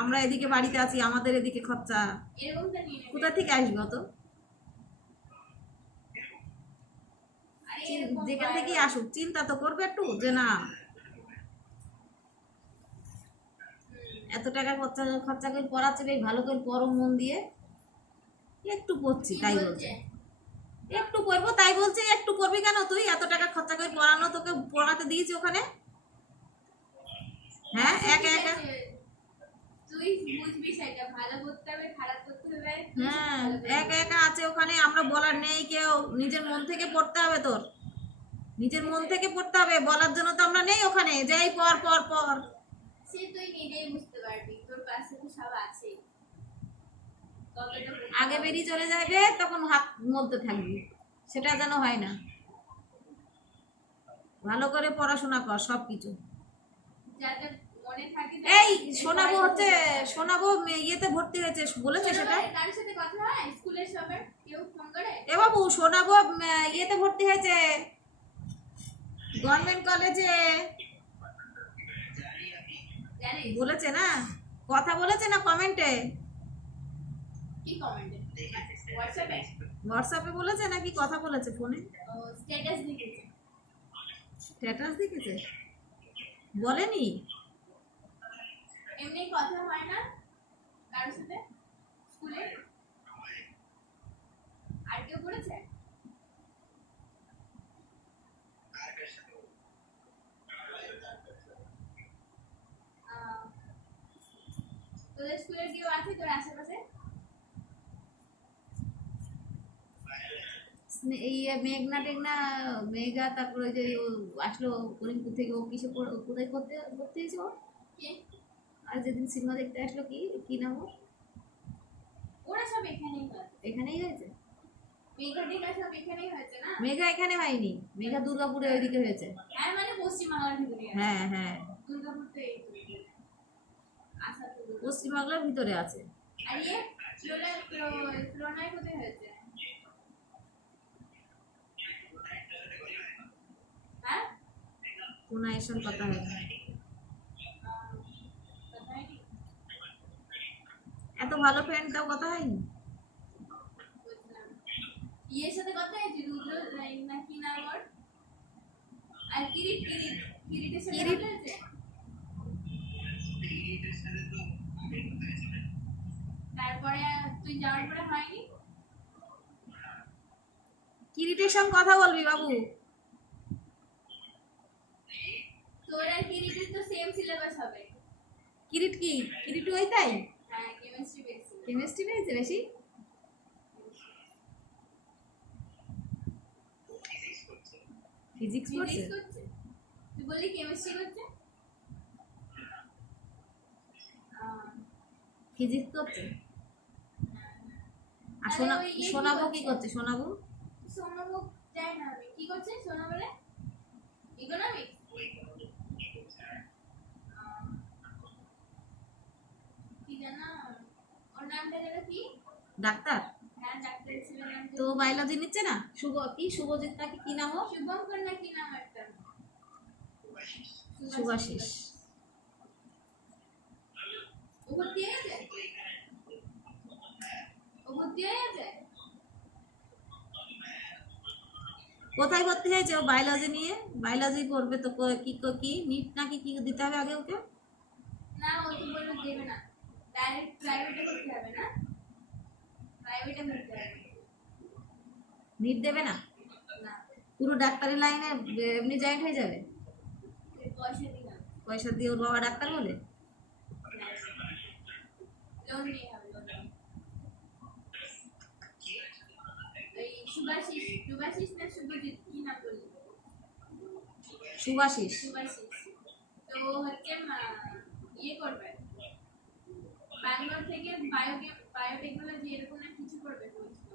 আমরা এদিকে বাড়িতে আছি, আমাদের এদিকে খরচা এরকমটা নিয়ে নেবে। কোথা থেকে আসবে অত? আরে এরকম যেখান থেকে আসুক চিন্তা তো করবে একটু, যে না এত টাকা খরচা খরচা করে পড়াচ্ছে, বেশ ভালো করে পড়ো মন দিয়ে। একটু পড়ছি তাই বলছে, একটু পড়বো তাই বলছে। একটু পড়বি কেন তুই? এত টাকা খরচা করে পড়ানো, তোকে পড়াতে দিয়েছি ওখানে। হ্যাঁ, একা একা। তুই বুঝবি সেটা, ভালো করতে হবে খারাপ করতে হবে। হ্যাঁ, একা একা আছে ওখানে, আমরা বলার নেই কেউ। নিজের মন থেকে পড়তে হবে তোর, নিজের মন থেকে পড়তে হবে। বলার জন্য তো আমরা নেই ওখানে, যাই পর পর পর। সে তুই নিজেই বুঝতে পারবি, তোর পাশে তো সব আছে। আগে বেরিয়ে চলে যাবে, তখন হাত মলতে থাকবি, সেটা যেন হয় না। ভালো করে পড়াশোনা কর সবকিছু। যাতে মনে থাকে। এই শোনাবো হচ্ছে, শোনাবো ইয়েতে ভর্তি হয়েছে বলেছে সেটা। কারোর সাথে কথা হয় স্কুলের সবার? কেউ ফোন করে? এ বাবু শোনাবো ইয়েতে ভর্তি হয়েছে, গভর্নমেন্ট কলেজে জানিস বলেছে না, কথা বলেছে না কমেন্টে, কি কমেন্টে হোয়াটসঅ্যাপে হোয়াটসঅ্যাপে বলেছে নাকি কথা বলেছে ফোনে? স্ট্যাটাস দেখেছে স্ট্যাটাস দেখেছে, বলেনি? এমনি কথা হয় না কারোর সাথে স্কুলে? আর কেউ বলেছে? আহ, তোদের স্কুলের কেউ আছে তোর আশেপাশে? এই মেঘনা টেঘনা, মেঘা, তারপরে যে ও আসলো করিমপুর থেকে, ও কিসে কোথায় করতে করতে হয়েছে ও? কে? আর যেদিন সিনেমা দেখতে আসলো, কি কি নাম ওর? ওরা সব এখানেই হয়। এখানেই হয়েছে? মেঘা টেঘা সব এখানেই হয়েছে না? মেঘা এখানে হয়নি, মেঘা দুর্গাপুরে ওইদিকে হয়েছে। হ্যাঁ মানে পশ্চিমবাংলার ভিতরে আছে। হ্যাঁ হ্যাঁ, দুর্গাপুর তো এই তো। আশা তো দুর্গাপুর। পশ্চিমবাংলার ভিতরে আছে। আর ইয়ে প্রণয় কোথায় হয়েছে? হ্যাঁ? কোন এসব কথা হয়েছে? কোথায় কি? এত ভালো ফ্রেন্ডটাও কথা হয়নি? বুঝলাম। ইয়ের সাথে কথা হয়েছে রুদ্র না কি নাম ওর? আর কিরিটের সাথে কিরিট? কথা হয়েছে? তারপরে তুই যাওয়ার পরে হয়নি? কিরিটের সঙ্গে কথা বলবি বাবু। তোর আর কিরিটের তো সেম সিলেবাস হবে। কিরিট কি? কিরিট ওই তাই হ্যাঁ কেমিস্ট্রি বেশি। কেমিস্ট্রি পেয়েছে বেশি? ফিজিক্স পড়ছে? ফিজিক্স করছে? তুই বললি কেমিস্ট্রি করছে? ফিজিক্স করছে। আর আরে সোনা, ওই ইয়ে কি সোনাবু কি করছে? করছে? সোনাবু সোনাবু যায় না আমি কি করছে সোনা বলে? ইকোনমিক্স? কি জানা ওর নামটা যেন কি? ডাক্তার। হ্যাঁ ডাক্তার ছেলের নাম তো বায়োলজি নিচ্ছে না? শুভ কি, শুভজিৎ নাকি কি নাম ওর? শুভঙ্কর না কি নাম একটা? শুভাশিস। ও ভর্তি হয়ে গেছে? ও ভর্তি হয়ে গেছে? কোথায় ভর্তি হয়েছে ও? বায়োলজি নিয়ে, বায়োলজি পড়বে তো। কি কি নিট নাকি কি দিতে হবে আগে ওকে? না ও তো বললো দেবে না, ডাইরেক্ট প্রাইভেটে করতে হবে না? প্রাইভেটে করতে হবে নিট দেবে না? না, পুরো ডাক্তারি লাইনে এমনি জয়েন্ট হয়ে যাবে? পয়সা দিতে হবে, পয়সা দিয়ে ওর বাবা ডাক্তার বলে? লোন নিয়ে হবে লোন। ওই সুভাষিস না শুভজিৎ কি নাম বললি? শুভাশিস। সুভাষিস তো হচ্ছে ইয়ে করবে ব্যাঙ্গালোর থেকে বায়োটেকনোলজি এরকম না কিছু করবে বলছিল।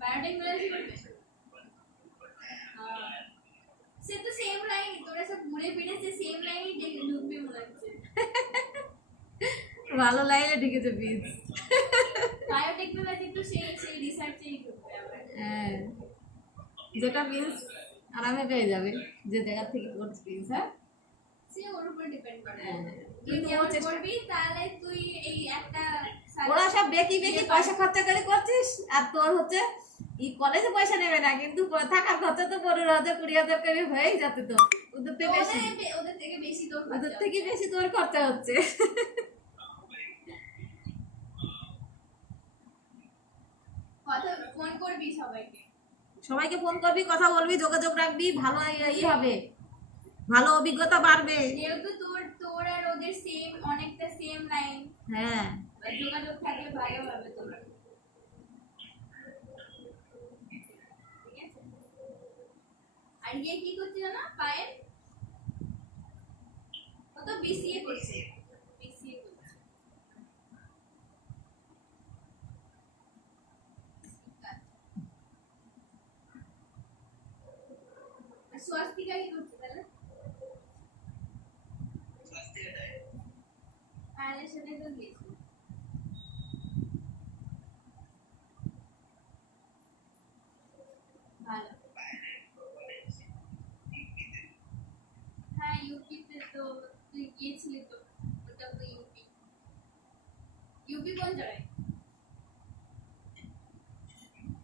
বায়োটেকনোলজি করবে? সে তো সেম লাইন, তোরা সব ঘুরে ফিরে সে সেম লাইনই ঢুকবে মনে হচ্ছে। ভালো লাইনে ঢুকেছে বীজ। বায়োটেকনোলজি তো সেই রিসার্চেই ঢুকবে আবার। হ্যাঁ, যেটা বীজ আরামে পেয়ে যাবে যে জায়গা থেকে করছে বীজ। হ্যাঁ, সে ওর উপর ডিপেন্ড করে। হ্যাঁ, তুই কিন্তু ও যেমন চেষ্টা, করবি তাহলে তুই এই একটা ওরা সব বেকি বেকি পয়সা খরচা করে করছিস, আর তোর হচ্ছে এই কলেজে পয়সা নেবে না, কিন্তু থাকার খরচা তো 15,000 20,000 করে হয়েই যাচ্ছে। তো ওদের থেকে বেশি, ওদের থেকে বেশি তোর ওদের খরচা থেকে হচ্ছে। বেশি তোর খরচা হচ্ছে। কথা ফোন করবি সবাইকে, সবাইকে ফোন করবি, কথা বলবি, যোগাযোগ রাখবি, ভালো ই হবে, ভালো অভিজ্ঞতা বাড়বে। যেহেতু তোর আর ওদের সেম অনেকটা সেম লাইন, হ্যাঁ, যোগাযোগ থাকলে ভালো হবে তোমার। ঠিক আছে? আর ইয়ে কি করছে জানো পায়েল? ও তো বিসিএ করছে, বিসিএ করছে। আর স্বস্তিকা কি করছে তাহলে? পায়েলের সাথে তো গেছে। ভালো।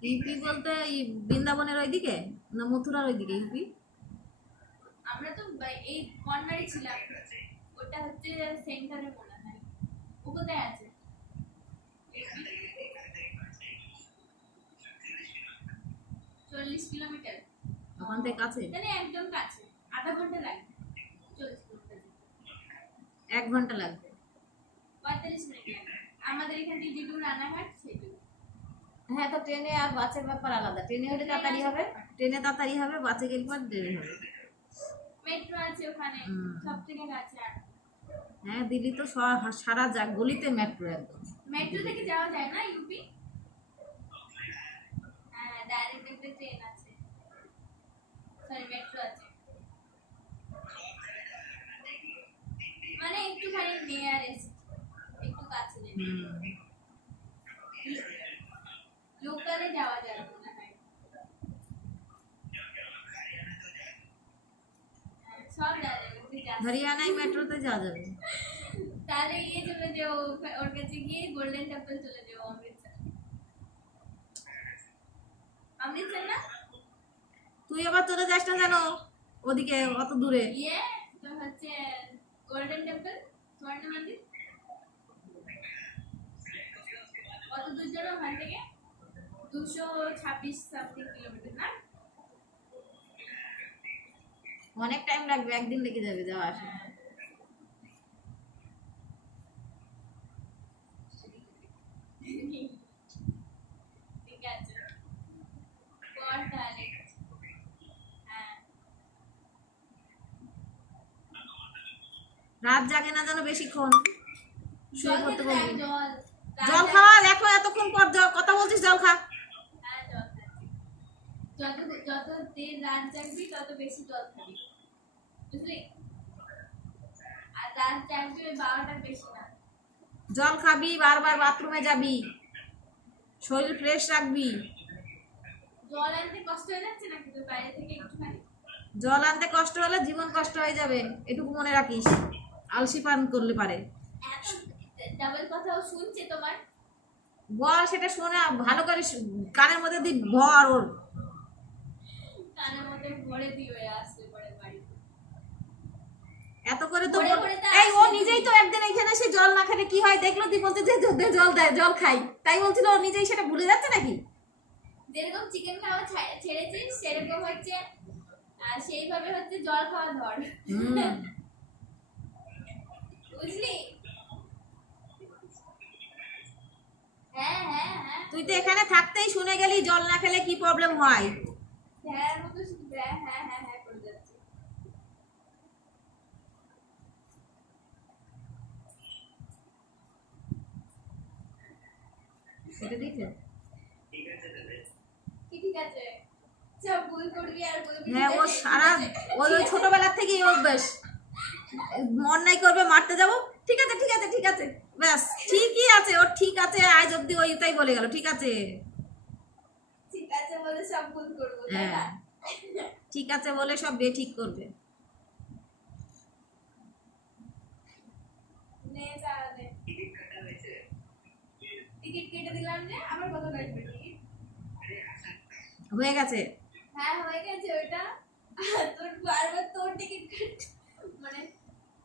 ইউপি বলতে এই বৃন্দাবনের ওইদিকে না মথুরার ওইদিকে ইউপি? আমরা তো এই কর্নারে ছিলাম, ওটা হচ্ছে সেন্টারে মনে হয়। ও কোথায় আছে? 40 কিলোমিটার ওখান থেকে কাছে মানে একদম কাছে, আধা ঘন্টা লাগবে। 40 কিলোমিটার 1 ঘন্টা লাগবে। 45 মিনিট লাগবে আমাদের এখান থেকে যেটুকু রানাঘাট সেটুকু। হ্যাঁ, তো ট্রেনে আর বাসের ব্যাপার আলাদা। ট্রেনে হলে তাড়াতাড়ি হবে, ট্রেনে তাড়াতাড়ি হবে, বাসে গেলে পর দেরি হবে। মেট্রো আছে ওখানে, সব থেকে কাছে। আর হ্যাঁ, দিল্লি তো সারা গলিতে মেট্রো একদম। মেট্রো থেকে যাওয়া যায় না ইউপি? হ্যাঁ, ডাইরেক্ট একটা ট্রেন আছে, সরি মেট্রো আছে, মানে একটুখানি নিয়ারেস্ট, একটু কাছে নেই। লোকালে যাওয়া যায় মনে হয়। হ্যাঁ, সব ডাইরেক্ট। হরিয়ানায় মেট্রোতে যাওয়া যাবে। তাহলে ইয়ে চলে যাও, ওর কাছে গিয়ে গোল্ডেন টেম্পল চলে যাও, অমৃতসর। অমৃতসর না? তুই আবার চলে যাস না জানো ওদিকে অত দূরে। ইয়ে তো হচ্ছে গোল্ডেন টেম্পল, স্বর্ণ মন্দির। কত দূর যাবে ওখান থেকে? 226 সামথিং কিলোমিটার না? অনেক টাইম লাগবে, একদিন লেগে যাবে যাওয়া আসা। ঠিক আছে, কর তাহলে। হ্যাঁ, রাত জাগে না যেন বেশিক্ষণ, শুয়ে জল পড়তে খেতে দেয়, বলবি। জল। জল খাওয়া, দেখো এতক্ষণ পর কথা বলছিস, জল খা। হ্যাঁ, জল খাচ্ছি। যত দের রাত জাগবি তত বেশি জল খাবি, বুঝলি? আর রাত জাগবি 12টার বেশি না। জল খাবি, বারবার বাথরুমে যাবি, শরীর ফ্রেশ রাখবি। জল আনতে কষ্ট হয়ে যাচ্ছে নাকি তোর বাইরে থেকে একটুখানি? জল আনতে কষ্ট হলে জীবন কষ্ট হয়ে যাবে, এটুকু মনে রাখিস। আলসি পান করলে পারে। এত ডাবল কথাও শুনছে তোমার? বল, সেটা শোনা ভালো করে, কানের মধ্যে দি ভর ওর। কানের মধ্যে ভরে দিয়ে আসছে পরে বাড়িতে। এত করে তো ভরে ভরে তা এই ও আসছে। নিজেই তো একদিন এখানে সে জল না খেলে কি হয় দেখলো, তুই বলতে যে জল দেয়, জল খাই, তাই বলছিল। ও নিজেই সেটা ভুলে যাচ্ছে নাকি? যেরকম চিকেন খাওয়া ছেড়েছিস সেরকম হচ্ছে, সেইভাবে হচ্ছে জল খাওয়া ধর, বুঝলি? হ্যাঁ হ্যাঁ হ্যাঁ, তুই তো এখানে থাকতেই শুনে গেলি জল না খেলে কি প্রবলেম হয়। হ্যাঁ মতো শুনবে। হ্যাঁ হ্যাঁ হ্যাঁ করে যাচ্ছে। সেটা দেখে কি ঠিক আছে, সব ভুল করবি আর বলবি হ্যাঁ, ও ঠিক আছে, সারা ঠিক আছে, ওই ঠিক আছে। ছোটবেলা থেকেই অভ্যাস। অন্যায় করবে, মারতে যাবো, ঠিক আছে ঠিক আছে ঠিক আছে, ব্যাস ঠিকই আছে, ওর ঠিক আছে, আজ অব্দি ওই তাই বলে গেল, ঠিক আছে। ঠিক আছে বলে সব ভুল করবো, তাই না? হ্যাঁ, ঠিক আছে বলে সব বেঠিক করবে। নে তাহলে টিকিট কেটে দিলাম, যে আবার কত লাগবে টিকিট? হয়ে গেছে। হ্যাঁ হয়ে গেছে ওটা। আর তোর বারবার তোর টিকিট কাট, মানে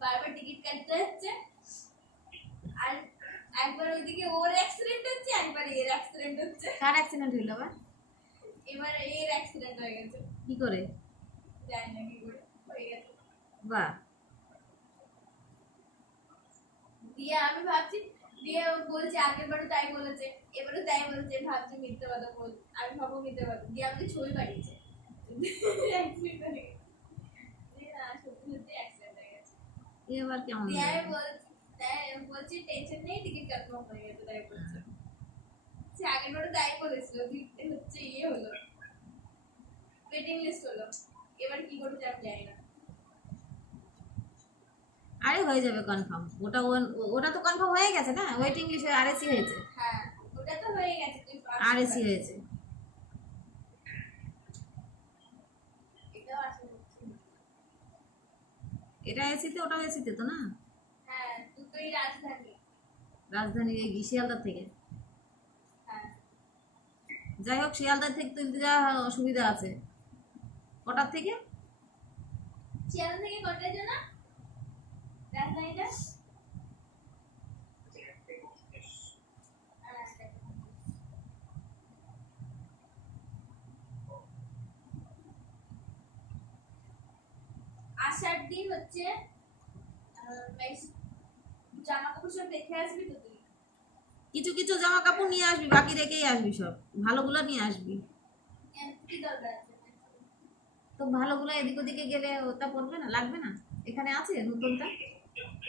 বারবার টিকিট কাটতে হচ্ছে। আর একবার ওইদিকে ওর অ্যাক্সিডেন্ট হচ্ছে, একবার এর অ্যাক্সিডেন্ট হচ্ছে। কার অ্যাক্সিডেন্ট হইল আবার? এবার এর অ্যাক্সিডেন্ট হয়ে গেছে, কি করে? জানি না কি করে হয়ে গেছে। বাহ, দিয়ে আমি ভাবছি, দিয়ে ও বলছে আগের বারও তাই বলেছে, এবারও তাই বলছে, ভাবছি মিথ্যে কথা বল, আমি ভাবো মিথ্যে কথা। দিয়ে আমাকে ছবি পাঠিয়েছে অ্যাক্সিডেন্ট হয়ে গেছে। দিয়ে না, সত্যি সত্যি অ্যাক্সিডেন্ট হয়ে গেছে। এ আবার কেমন দিয়ে আমি হলো? বলছি টেনশন নেই, টিকিট কনফার্ম হয়ে গেছে, তাই বলছে। সে আগের বারও তাই বলেছিল, ভিড়তে হচ্ছে ইয়ে হলো, ওয়েটিং লিস্ট হলো। এবার কি করতে আমি জানি না। আরে হয়ে যাবে কনফার্ম, ওটা তো কনফার্ম হয়ে গেছে না, ওয়েটিং লিস্টে আরএসি হয়েছে। হ্যাঁ ওটা তো হয়ে গেছে, তুই আরএসি হয়েছে। এটাও আশা করছি। এটা এসিতে, ওটাও এসিতে তো না? হ্যাঁ দুটোই রাজধানী। রাজধানী এই শিয়ালদা থেকে। হ্যাঁ যাই হোক, শিয়ালদা থেকে তুলতে যাওয়া অসুবিধা আছে। কটার থেকে? শিয়ালদা থেকে কটার জন্য রাজধানীটা? আসার দিন হচ্ছে জামা কাপড় সব দেখে আসবি তো তুই? কিছু কিছু জামা কাপড় নিয়ে আসবি, বাকি রেখেই আসবি, সব ভালোগুলো নিয়ে আসবি। কি দরকার আছে? তো ভালোগুলো এদিক ওদিকে গেলে ওটা পড়বে না, লাগবে না? এখানে আছে নতুনটা।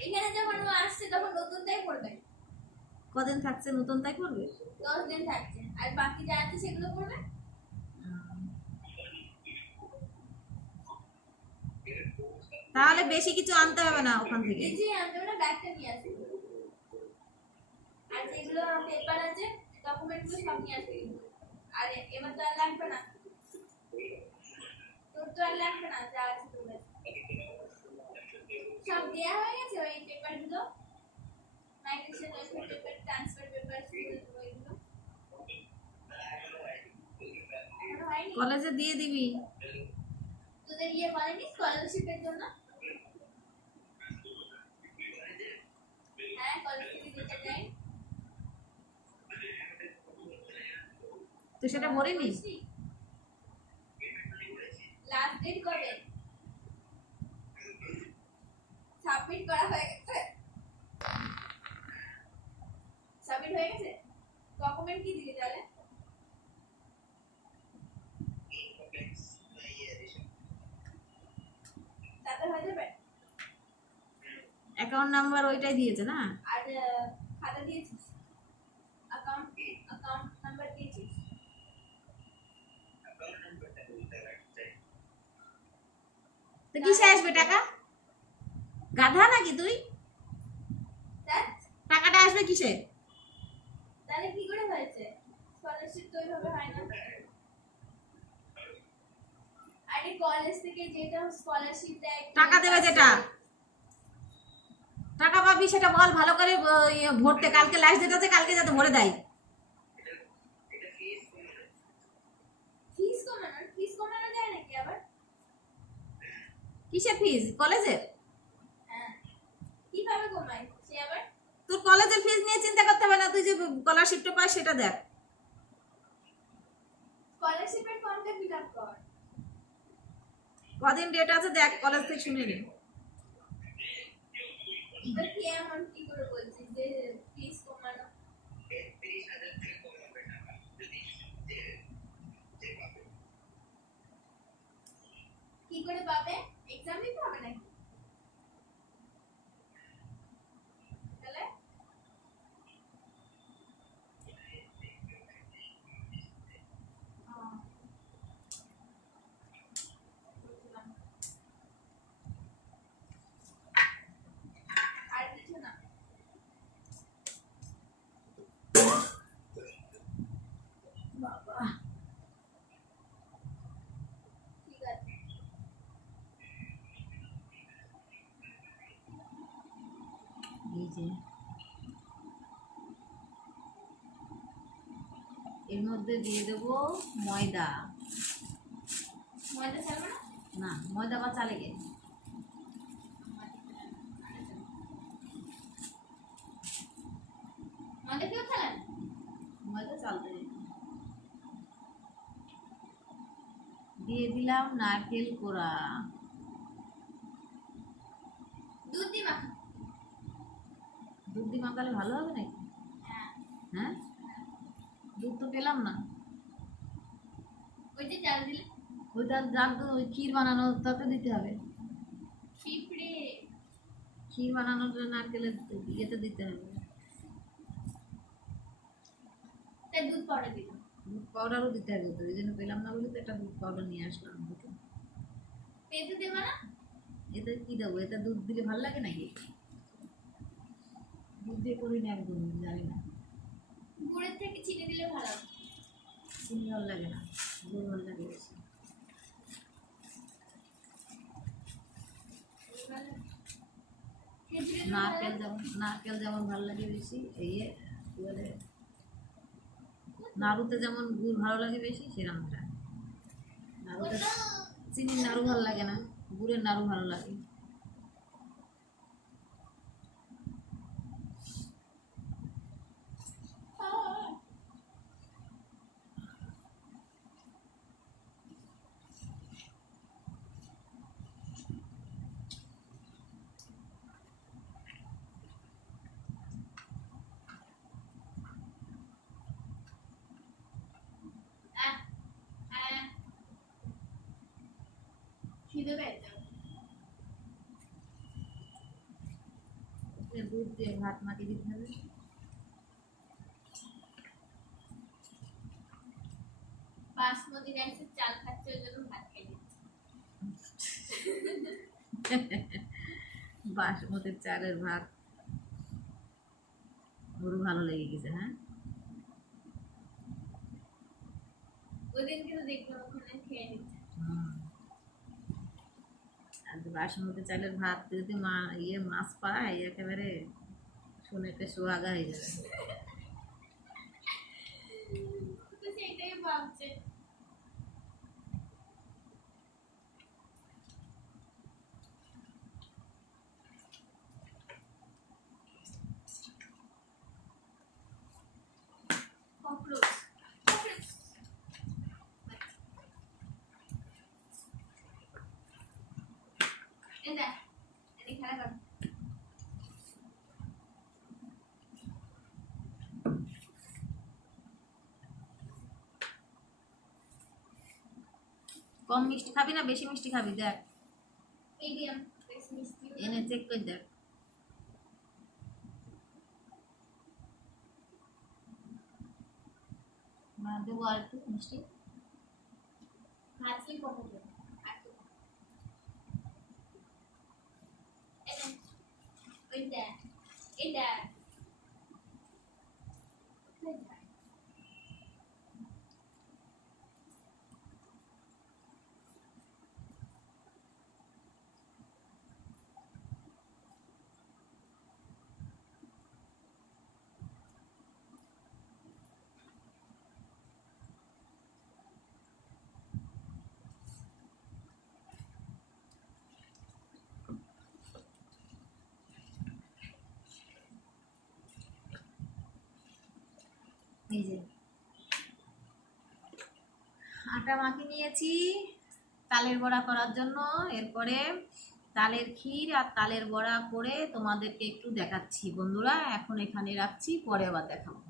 এখানে যখন ও আসছে তখন নতুনটাই পড়বে। কদিন থাকছে নতুনটাই পড়বে? 10 দিন থাকছে, আর বাকি যা আছে সেগুলো পড়বে। তাহলে বেশি কিছু আনতে হবে না ওখান থেকে। কিছুই আনতে হবে না, ব্যাগটা নিয়ে আসবি। আর যেগুলো পেপার আছে, ডকুমেন্টগুলো সব নিয়ে আসবি। আর এবার তো আর লাগবে না, তোর তো আর লাগবে না, যা আছে তোর কাছে সব দেয়া হয়ে গেছে। ওই পেপারগুলো, মাইগ্রেশন পেপার, ট্রান্সফার পেপার, ওইগুলো এখনো হয়নি। কলেজে দিয়ে দিবি। তোদের ইয়ে বলেনি স্কলারশিপের জন্য? হ্যাঁ, কলেজ থেকে দিতে চাই। তো সেটা ভরিনি। লাস্ট ডেট কবে? সাবমিট করা হয়ে গেছে? সাবমিট হয়ে গেছে? ডকুমেন্ট কি দিলি তাহলে? তাতে হয়ে যাবে? অ্যাকাউন্ট নাম্বার ওইটাই দিয়েছে না? আর খাতা দিয়েছিস? অ্যাকাউন্ট নাম্বার দিয়েছিস? তো কিসে আসবে টাকা? গাধা নাকি তুই? দেখ টাকাটা আসবে কিসে? তাহলে কি করে হয়েছে? স্কলারশিপ তো ওইভাবে হয় না। আরে কলেজ থেকে যেটা স্কলারশিপ দেয়, টাকা দেবে যেটা, টাকা পাবি সেটা বল ভালো করে। ভরতে কালকে লাস্ট ডেট আছে, কালকে যাতে ভরে দেয়। ফিস কমানো যায় নাকি আবার? কিসের ফিস? কলেজের? হ্যাঁ, কিভাবে কমায় সে আবার? তোর কলেজের ফিস নিয়ে চিন্তা করতে হবে না, তুই যে স্কলারশিপটা পাস সেটা দেখ। স্কলারশিপের ফর্মটা ফিল আপ কর। কদিন ডেট আছে দেখ, কলেজ থেকে শুনে নে। তো কি এমন কি করে বলছিস যে ফিস কমানো? কি করে পাবে? এক্সাম দিতে হবে নাকি? তাহলে আর কিছু না? বাবা, ঠিক আছে। এই যে এর মধ্যে দিয়ে দেবো ময়দা। ময়দা চালবো না? না, ময়দা বা চালে গে। ময়দা কেউ চালান? ময়দা চালতে দিয়ে দিলাম নারকেল কোড়া। দুধ দি মাখা? দুধ দিয়ে মাখালে ভালো হবে নাকি? হ্যাঁ। হ্যাঁ, দুধ তো পেলাম না। ওই যে চাল দিলে ওইটা যার তো ওই ক্ষীর বানানো তাতে দিতে হবে। পিঁপড়ে। ক্ষীর বানানোর জন্য নারকেলের ইয়েতে দিতে হবে। তাই দুধ পাউডার দিলাম। দুধ পাউডারও দিতে হবে, তো এই জন্য পেলাম না বলে তো একটা দুধ পাউডার নিয়ে আসলাম। পেঁপে দেবো না? এতে কি দেবো? এটা দুধ দিলে ভালো লাগে নাকি? দুধ দিয়ে করি না একদম, জানি না। গুড়ের থেকে চিনি দিলে ভালো হবে। চিনি ভালো লাগে না, গুড় ভালো লাগে বেশি। নারকেল যেমন ভালো লাগে বেশি। এই কি বলে নাড়ুতে যেমন গুড় ভালো লাগে বেশি, সেরকম এটা। নাড়ুতে চিনির নাড়ু ভালো লাগে না, গুড়ের নাড়ু ভালো লাগে। আহ, আহ, খিদে পেয়েছে। দুধ দিয়ে ভাত মাখিয়ে দিতে হবে। বাসমতি রাইসের চাল খাচ্ছে, ওই জন্য ভাত খেয়ে নিচ্ছে। বাসমতির চালের ভাত গরু ভালো লেগে গেছে, হ্যাঁ। ওই দিনকে তো দেখলাম ওখানে খেয়ে নিচ্ছে। হুম। আর বাসমতি চালের ভাত যদি মাছ পায় একেবারে শুনে একটা সোহাগা হয়ে যাবে। তো সেটাই ভাবছে। Cockroach, cockroach. এই দেখ, এই খেলা কর। কম মিষ্টি খাবি না বেশি মিষ্টি খাবি দেখ, মিডিয়াম, বেশ মিষ্টি। এনে চেক করে দেখ। দেবো আর একটু মিষ্টি। ভাজলে কম হবে। আর তো এই দেখ, ওই দেখ, এই দেখ। কোথায় যায়? এই যে আটা মাখিয়ে নিয়েছি তালের বড়া করার জন্য। এরপরে তালের ক্ষীর আর তালের বড়া করে তোমাদেরকে একটু দেখাচ্ছি বন্ধুরা। এখন এখানে রাখছি, পরে আবার দেখাবো।